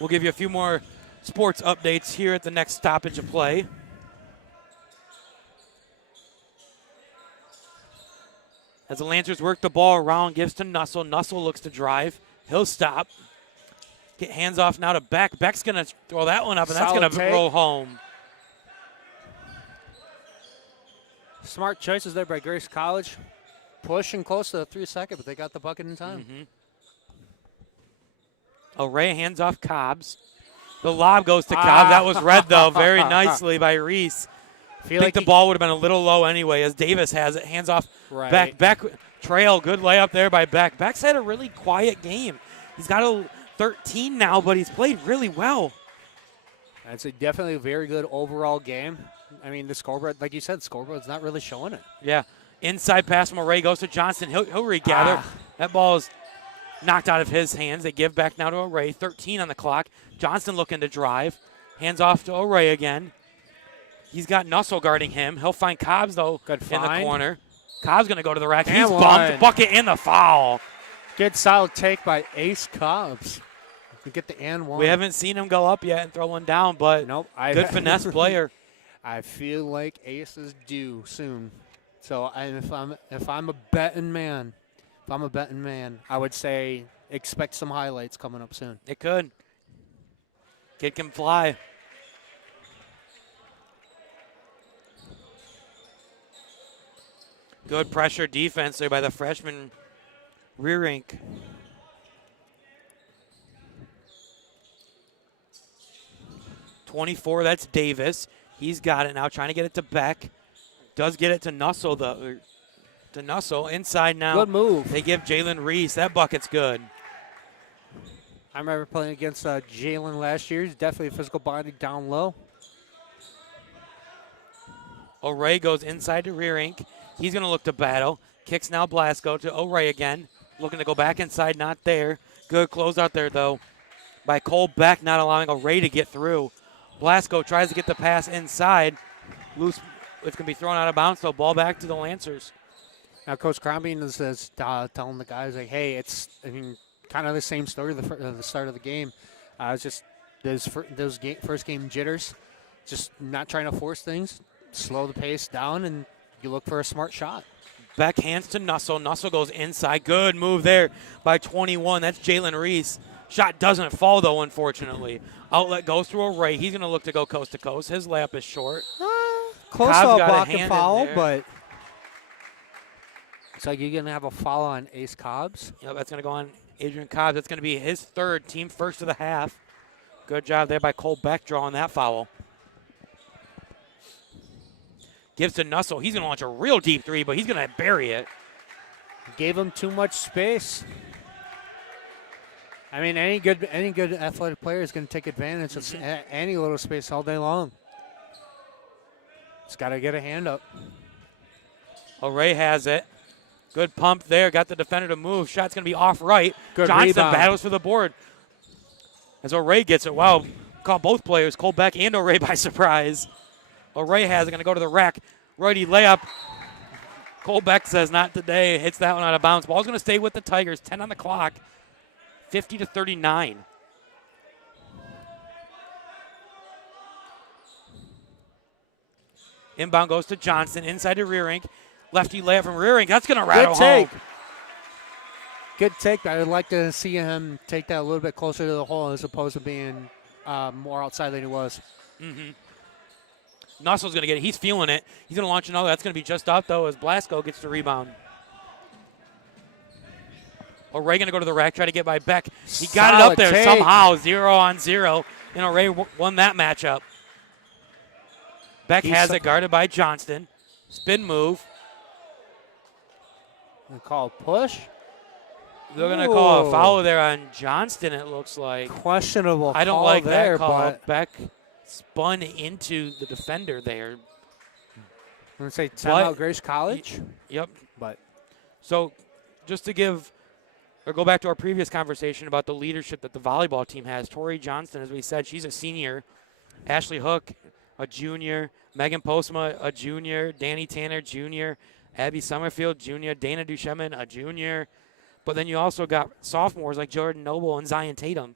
We'll give you a few more sports updates here at the next stoppage of play. As the Lancers work the ball around, gives to Nussel. Nussel looks to drive. He'll stop. Get hands off now to Beck. Beck's going to throw that one up, and that's going to roll home. Smart choices there by Grace College. Pushing close to the 3 second, but they got the bucket in time. Array hands off Cobbs. The lob goes to Cobbs. That was read, though, very nicely by Reese. I think the ball would have been a little low anyway, as Davis has it. Hands off Beck. Beck trail. Good layup there by Beck. Beck's had a really quiet game. He's got a 13 now, but he's played really well. That's definitely a very good overall game. I mean, the scoreboard, like you said, the scoreboard's not really showing it. Yeah. Inside pass from Array goes to Johnston. He'll regather. That ball is knocked out of his hands. They give back now to Array. 13 on the clock. Johnston looking to drive. Hands off to Array again. He's got Nussel guarding him. He'll find Cobbs, though, in the corner. Cobbs going to go to the rack. He's bumped. Bucket and the foul. Good solid take by Ace Cobbs. We get the and one. We haven't seen him go up yet and throw one down, but good finesse player. I feel like Ace is due soon. So if I'm a betting man, I would say expect some highlights coming up soon. It could. Kid can fly. Good pressure defense there by the freshman Rearink. .24, that's Davis. He's got it now, trying to get it to Beck. Does get it to Nussel, though. To Nussel, inside now. Good move. They give Jalen Reese. That bucket's good. I remember playing against Jalen last year. He's definitely a physical body down low. O'Ray goes inside to Rearink. He's going to look to battle. Kicks now Blasco to O'Ray again. Looking to go back inside, not there. Good close out there, though, by Cole Beck, not allowing O'Ray to get through. Blasco tries to get the pass inside. Loose. It's going to be thrown out of bounds, so ball back to the Lancers. Now, Coach Crombie is telling the guys, like, hey, it's, kind of the same story the start of the game. It's just those first game jitters, just not trying to force things, slow the pace down, and you look for a smart shot. Back hands to Nussel. Nussel goes inside. Good move there by 21. That's Jalen Reese. Shot doesn't fall, though, unfortunately. Outlet goes to O'Ray. He's going to look to go coast to coast. His layup is short. Close Cobb's to a got a block hand and in foul, there. but it's like you're going to have a foul on Ace Cobbs. Yep, that's going to go on Adrian Cobbs. That's going to be his third, team first of the half. Good job there by Cole Beck drawing that foul. Gives to Nussel. He's going to launch a real deep three, but he's going to bury it. Gave him too much space. I mean, any good athletic player is going to take advantage of any little space all day long. Just got to get a hand up. O'Ray has it. Good pump there. Got the defender to move. Shot's going to be off right. Good Johnson rebound. battles for the board. As O'Ray gets it. Wow. Caught both players, Cole Beck and O'Ray, by surprise. O'Ray has it. Going to go to the rack. Righty layup. Cole Beck says not today. Hits that one out of bounds. Ball's going to stay with the Tigers. 10 on the clock. 50-39. Inbound goes to Johnson. Inside to Rearink. Lefty layup from Rearink. That's going to rattle Good take. home. Good take. I'd like to see him take that a little bit closer to the hole as opposed to being more outside than he was. Mm-hmm. Nussel's going to get it. He's feeling it. He's going to launch another. That's going to be just out, though, as Blasco gets the rebound. O'Ray going to go to the rack, try to get by Beck. He got it up there take. somehow, 0-on-0, and O'Ray won that matchup. Beck has it guarded by Johnston. Spin move. They call a push. They're going to call a foul there on Johnston, it looks like. Questionable I don't call like there, that call. but Beck spun into the defender there. I'm going to say timeout Grace College. Yep. But So just to give or go back to our previous conversation about the leadership that the volleyball team has. Tori Johnston, as we said, she's a senior. Ashley Hook, a junior. Megan Postma, a junior. Danny Tanner, junior. Abby Summerfield, junior. Dana Duchemin, a junior. But then you also got sophomores like Jordan Noble and Zion Tatum.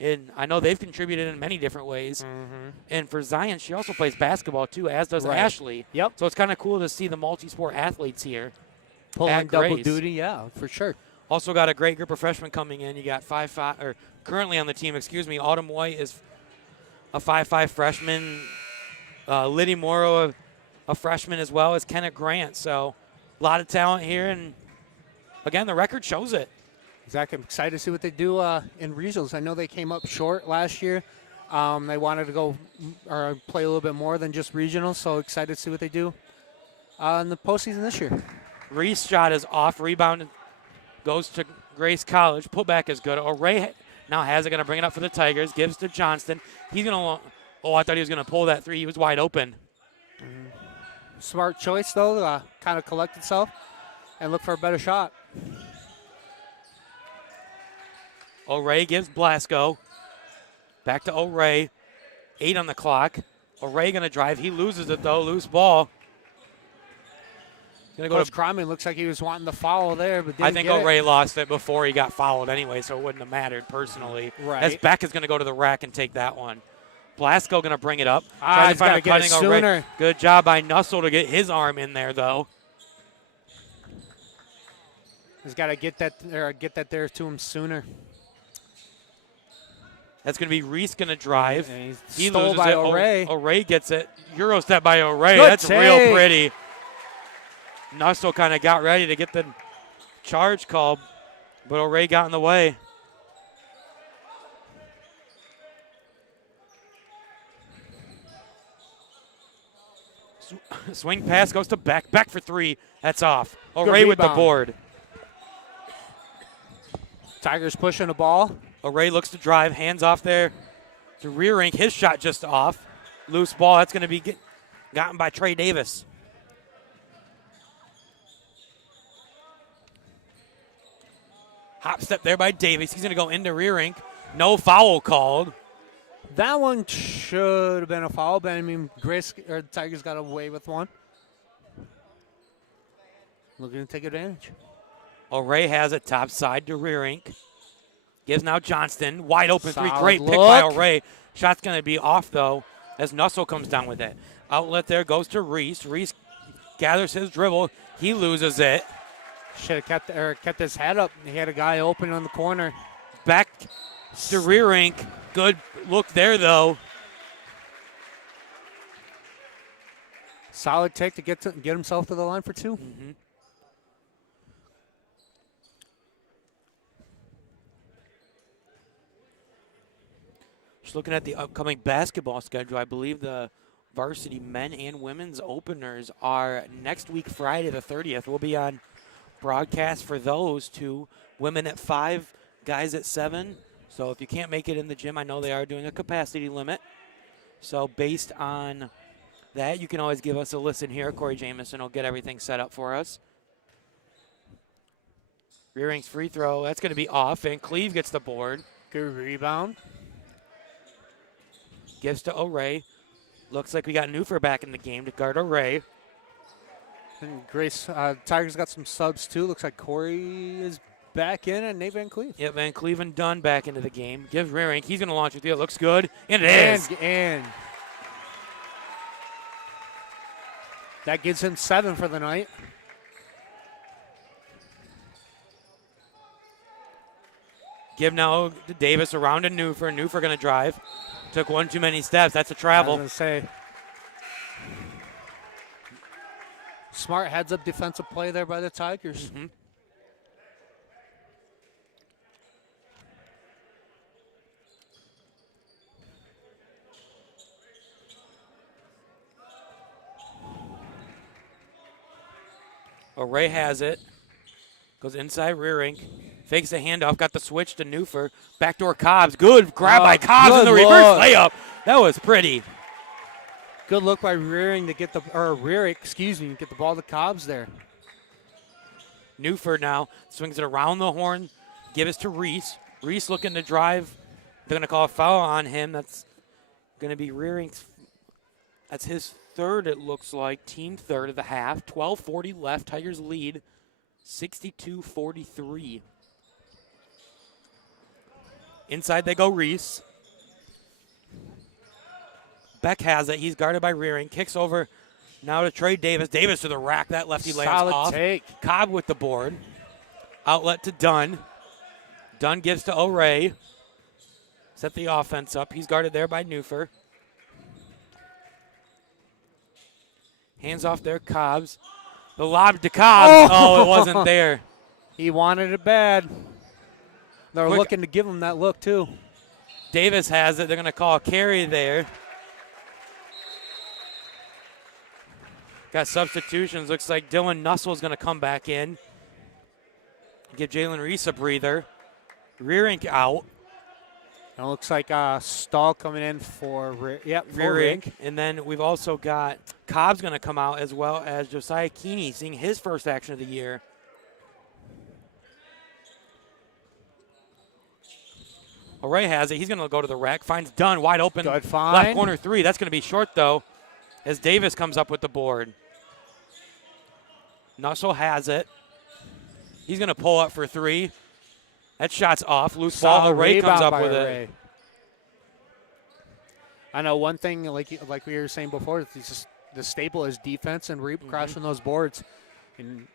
And I know they've contributed in many different ways. Mm-hmm. And for Zion, she also plays basketball too, as does Right. Ashley. Yep. So it's kind of cool to see the multi-sport athletes here. Pulling at double Grace. duty, yeah, for sure. Also got a great group of freshmen coming in. You got currently on the team, Autumn White is a 5'5" freshman. Liddy Morrow, a freshman as well as Kenneth Grant. So a lot of talent here. And, again, the record shows it. Zach, I'm excited to see what they do in regionals. I know they came up short last year. They wanted to go or play a little bit more than just regionals, so excited to see what they do in the postseason this year. Reese shot is off. Rebound goes to Grace College. Putback is good. O'Ray now has it. Going to bring it up for the Tigers. Gives to Johnston. He's going to – I thought he was going to pull that three. He was wide open. Smart choice, though. Kind of collect itself and look for a better shot. O'Ray gives Blasco. Back to O'Ray. 8 on the clock. O'Ray going to drive. He loses it, though. Loose ball. Gonna go Coach to, Crombie looks like he was wanting the foul there, but didn't I think get O'Ray it. lost it before he got fouled anyway, so it wouldn't have mattered personally. Right. As Beck is going to go to the rack and take that one. Blasco going to bring it up. He's got to get it sooner. Good job by Nussel to get his arm in there, though. He's got to get that there to him sooner. That's going to be Reese going to drive. And He stole loses by it. O'Ray. O'Ray gets it. Euro step by O'Ray. Good That's take. real pretty. Nussel kind of got ready to get the charge called, but O'Ray got in the way. Swing pass goes to Beck. Beck for three. That's off. O'Ray with the rebound. board. Tigers pushing the ball. O'Ray looks to drive. Hands off there to rear ink. His shot just off. Loose ball. That's going to be gotten by Trey Davis. Hop step there by Davis. He's going to go into rear ink. No foul called. That one should have been a foul, but I mean, the Tigers got away with one. Looking to take advantage. O'Ray has it top side to rear ink. Gives now Johnston. Wide open three. Solid Great pick by look. O'Ray. Shot's going to be off, though, as Nussel comes down with it. Outlet there goes to Reese. Reese gathers his dribble. He loses it. Should have kept his head up. He had a guy open on the corner. Back to rear ink. Good look there, though. Solid take to get himself to the line for two. Mm-hmm. Just looking at the upcoming basketball schedule, I believe the varsity men and women's openers are next week, Friday the 30th. We'll be on broadcast for those two. Women at 5, guys at 7. So if you can't make it in the gym, I know they are doing a capacity limit. So based on that, you can always give us a listen here. Corey Jamison will get everything set up for us. Rear ink's free throw. That's going to be off, and Cleve gets the board. Good rebound. Gives to O'Ray. Looks like we got Newfer back in the game to guard O'Ray. And Grace, Tigers got some subs too. Looks like Corey is back in and Nate Van Cleve. Yep, Van Cleve and Dunn back into the game. Gives rear ink. He's going to launch it. It looks good, and it is. And that gives him 7 for the night. Give now to Davis around to Newfer. Newfer going to drive. Took one too many steps. That's a travel. I was going to say. Smart heads-up defensive play there by the Tigers. Mm-hmm. O'Ray has it. Goes inside rear ink. Fakes the handoff. Got the switch to Newfer. Backdoor Cobbs. Good grab by Cobbs in the reverse layup. That was pretty. Good look by Rearing to get the get the ball to Cobbs there. Newfer now swings it around the horn. Give it to Reese. Reese looking to drive. They're going to call a foul on him. That's going to be Rearing's. That's his third, it looks like. Team third of the half. 12:40 left. Tigers lead 62-43. Inside they go Reese. Beck has it. He's guarded by Rearing. Kicks over now to Trey Davis. Davis to the rack. That lefty lands Solid off. take. Cobb with the board. Outlet to Dunn. Dunn gives to O'Ray. Set the offense up. He's guarded there by Newfer. Hands off there, Cobbs. The lob to Cobbs. Oh, it wasn't there. He wanted it bad. They're Quick. looking to give him that look, too. Davis has it. They're going to call a carry there. Got substitutions. Looks like Dylan Nussel is going to come back in. Give Jalen Reese a breather. Rear ink out. And it looks like Stahl coming in for Rear ink. And then we've also got Cobb's going to come out, as well as Josiah Keeney seeing his first action of the year. O'Ray has it. He's going to go to the rack. Finds Dunn wide open. Good find. Left corner three. That's going to be short, though, as Davis comes up with the board. Nussel has it. He's going to pull up for three. That shot's off. Loose ball. Solid O'Ray comes rebound up by with O'Ray. it. I know one thing, like we were saying before, it's just the staple is defense and crashing those boards. And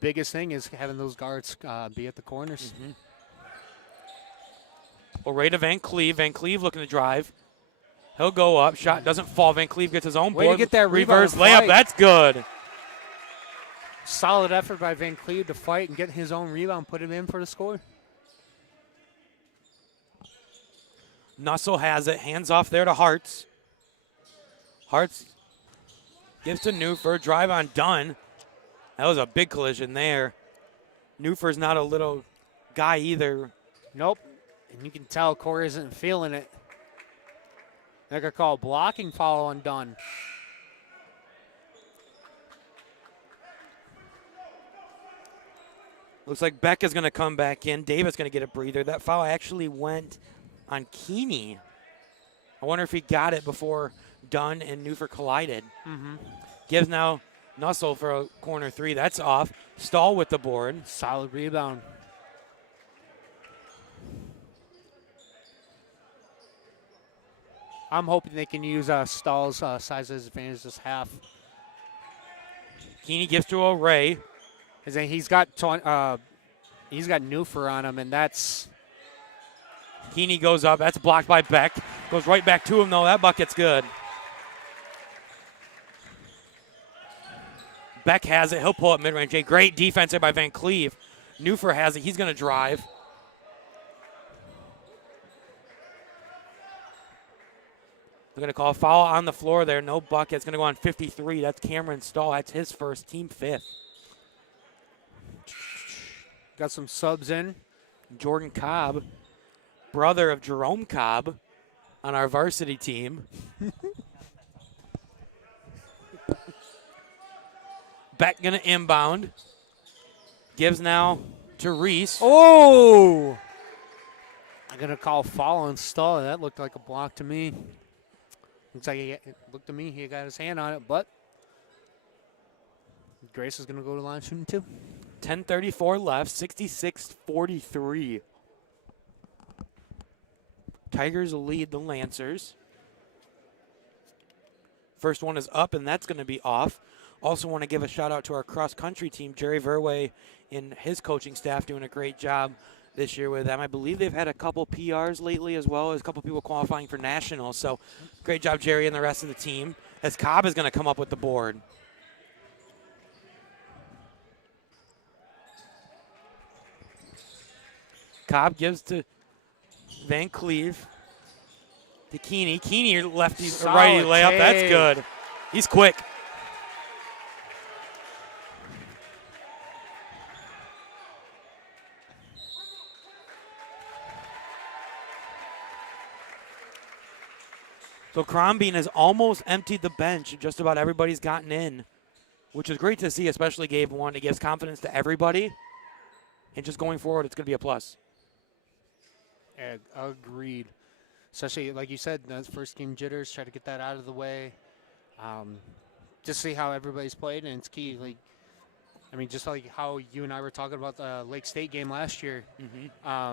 biggest thing is having those guards be at the corners. Away to Van Cleve. Van Cleve looking to drive. He'll go up. Shot doesn't fall. Van Cleve gets his own Way board. to get that reverse rebound layup. fight. That's good. Solid effort by Van Cleve to fight and get his own rebound, put him in for the score. Nussel has it. Hands off there to Hartz. Hartz gives to Newfer. Drive on Dunn. That was a big collision there. Newfer's not a little guy either. Nope. And you can tell Corey isn't feeling it. They're going to call a blocking foul on Dunn. Looks like Beck is going to come back in. Davis going to get a breather. That foul actually went on Keeney. I wonder if he got it before Dunn and Newfer collided. Gives now Nussel for a corner three. That's off. Stahl with the board. Solid rebound. I'm hoping they can use Stahl's size as advantage this half. Keeney gives to O'Ray. He's got Newfer on him, and that's Keeney goes up. That's blocked by Beck. Goes right back to him, though. That bucket's good. Beck has it. He'll pull up mid-range. A great defense there by Van Cleve. Newfer has it. He's going to drive. They're going to call a foul on the floor there. No bucket. It's going to go on 53. That's Cameron Stahl. That's his first, team fifth. got some subs in. Jordan Cobb, brother of Jerome Cobb on our varsity team. Beck going to inbound. Gives now to Reese. Oh! I'm going to call foul on Stahl. That looked like a block to me. Looks like it looked to me he got his hand on it, but Grace is going to go to line shooting too. 10:34 left, 66-43. Tigers lead the Lancers. First one is up, and that's going to be off. Also want to give a shout-out to our cross-country team, Jerry Verway and his coaching staff doing a great job this year with them. I believe they've had a couple PRs lately as well as a couple people qualifying for nationals. So great job, Jerry, and the rest of the team, as Cobb is going to come up with the board. Cobb gives to Van Cleve. To Keeney. Keeney, lefty, righty layup. That's good. He's quick. So Crombie has almost emptied the bench. Just about everybody's gotten in, which is great to see, especially Gabe one. It gives confidence to everybody. And just going forward, it's going to be a plus. Agreed. Especially, like you said, those first game jitters, try to get that out of the way. Just see how everybody's played, and it's key. Like, I mean, just like how you and I were talking about the Lake State game last year.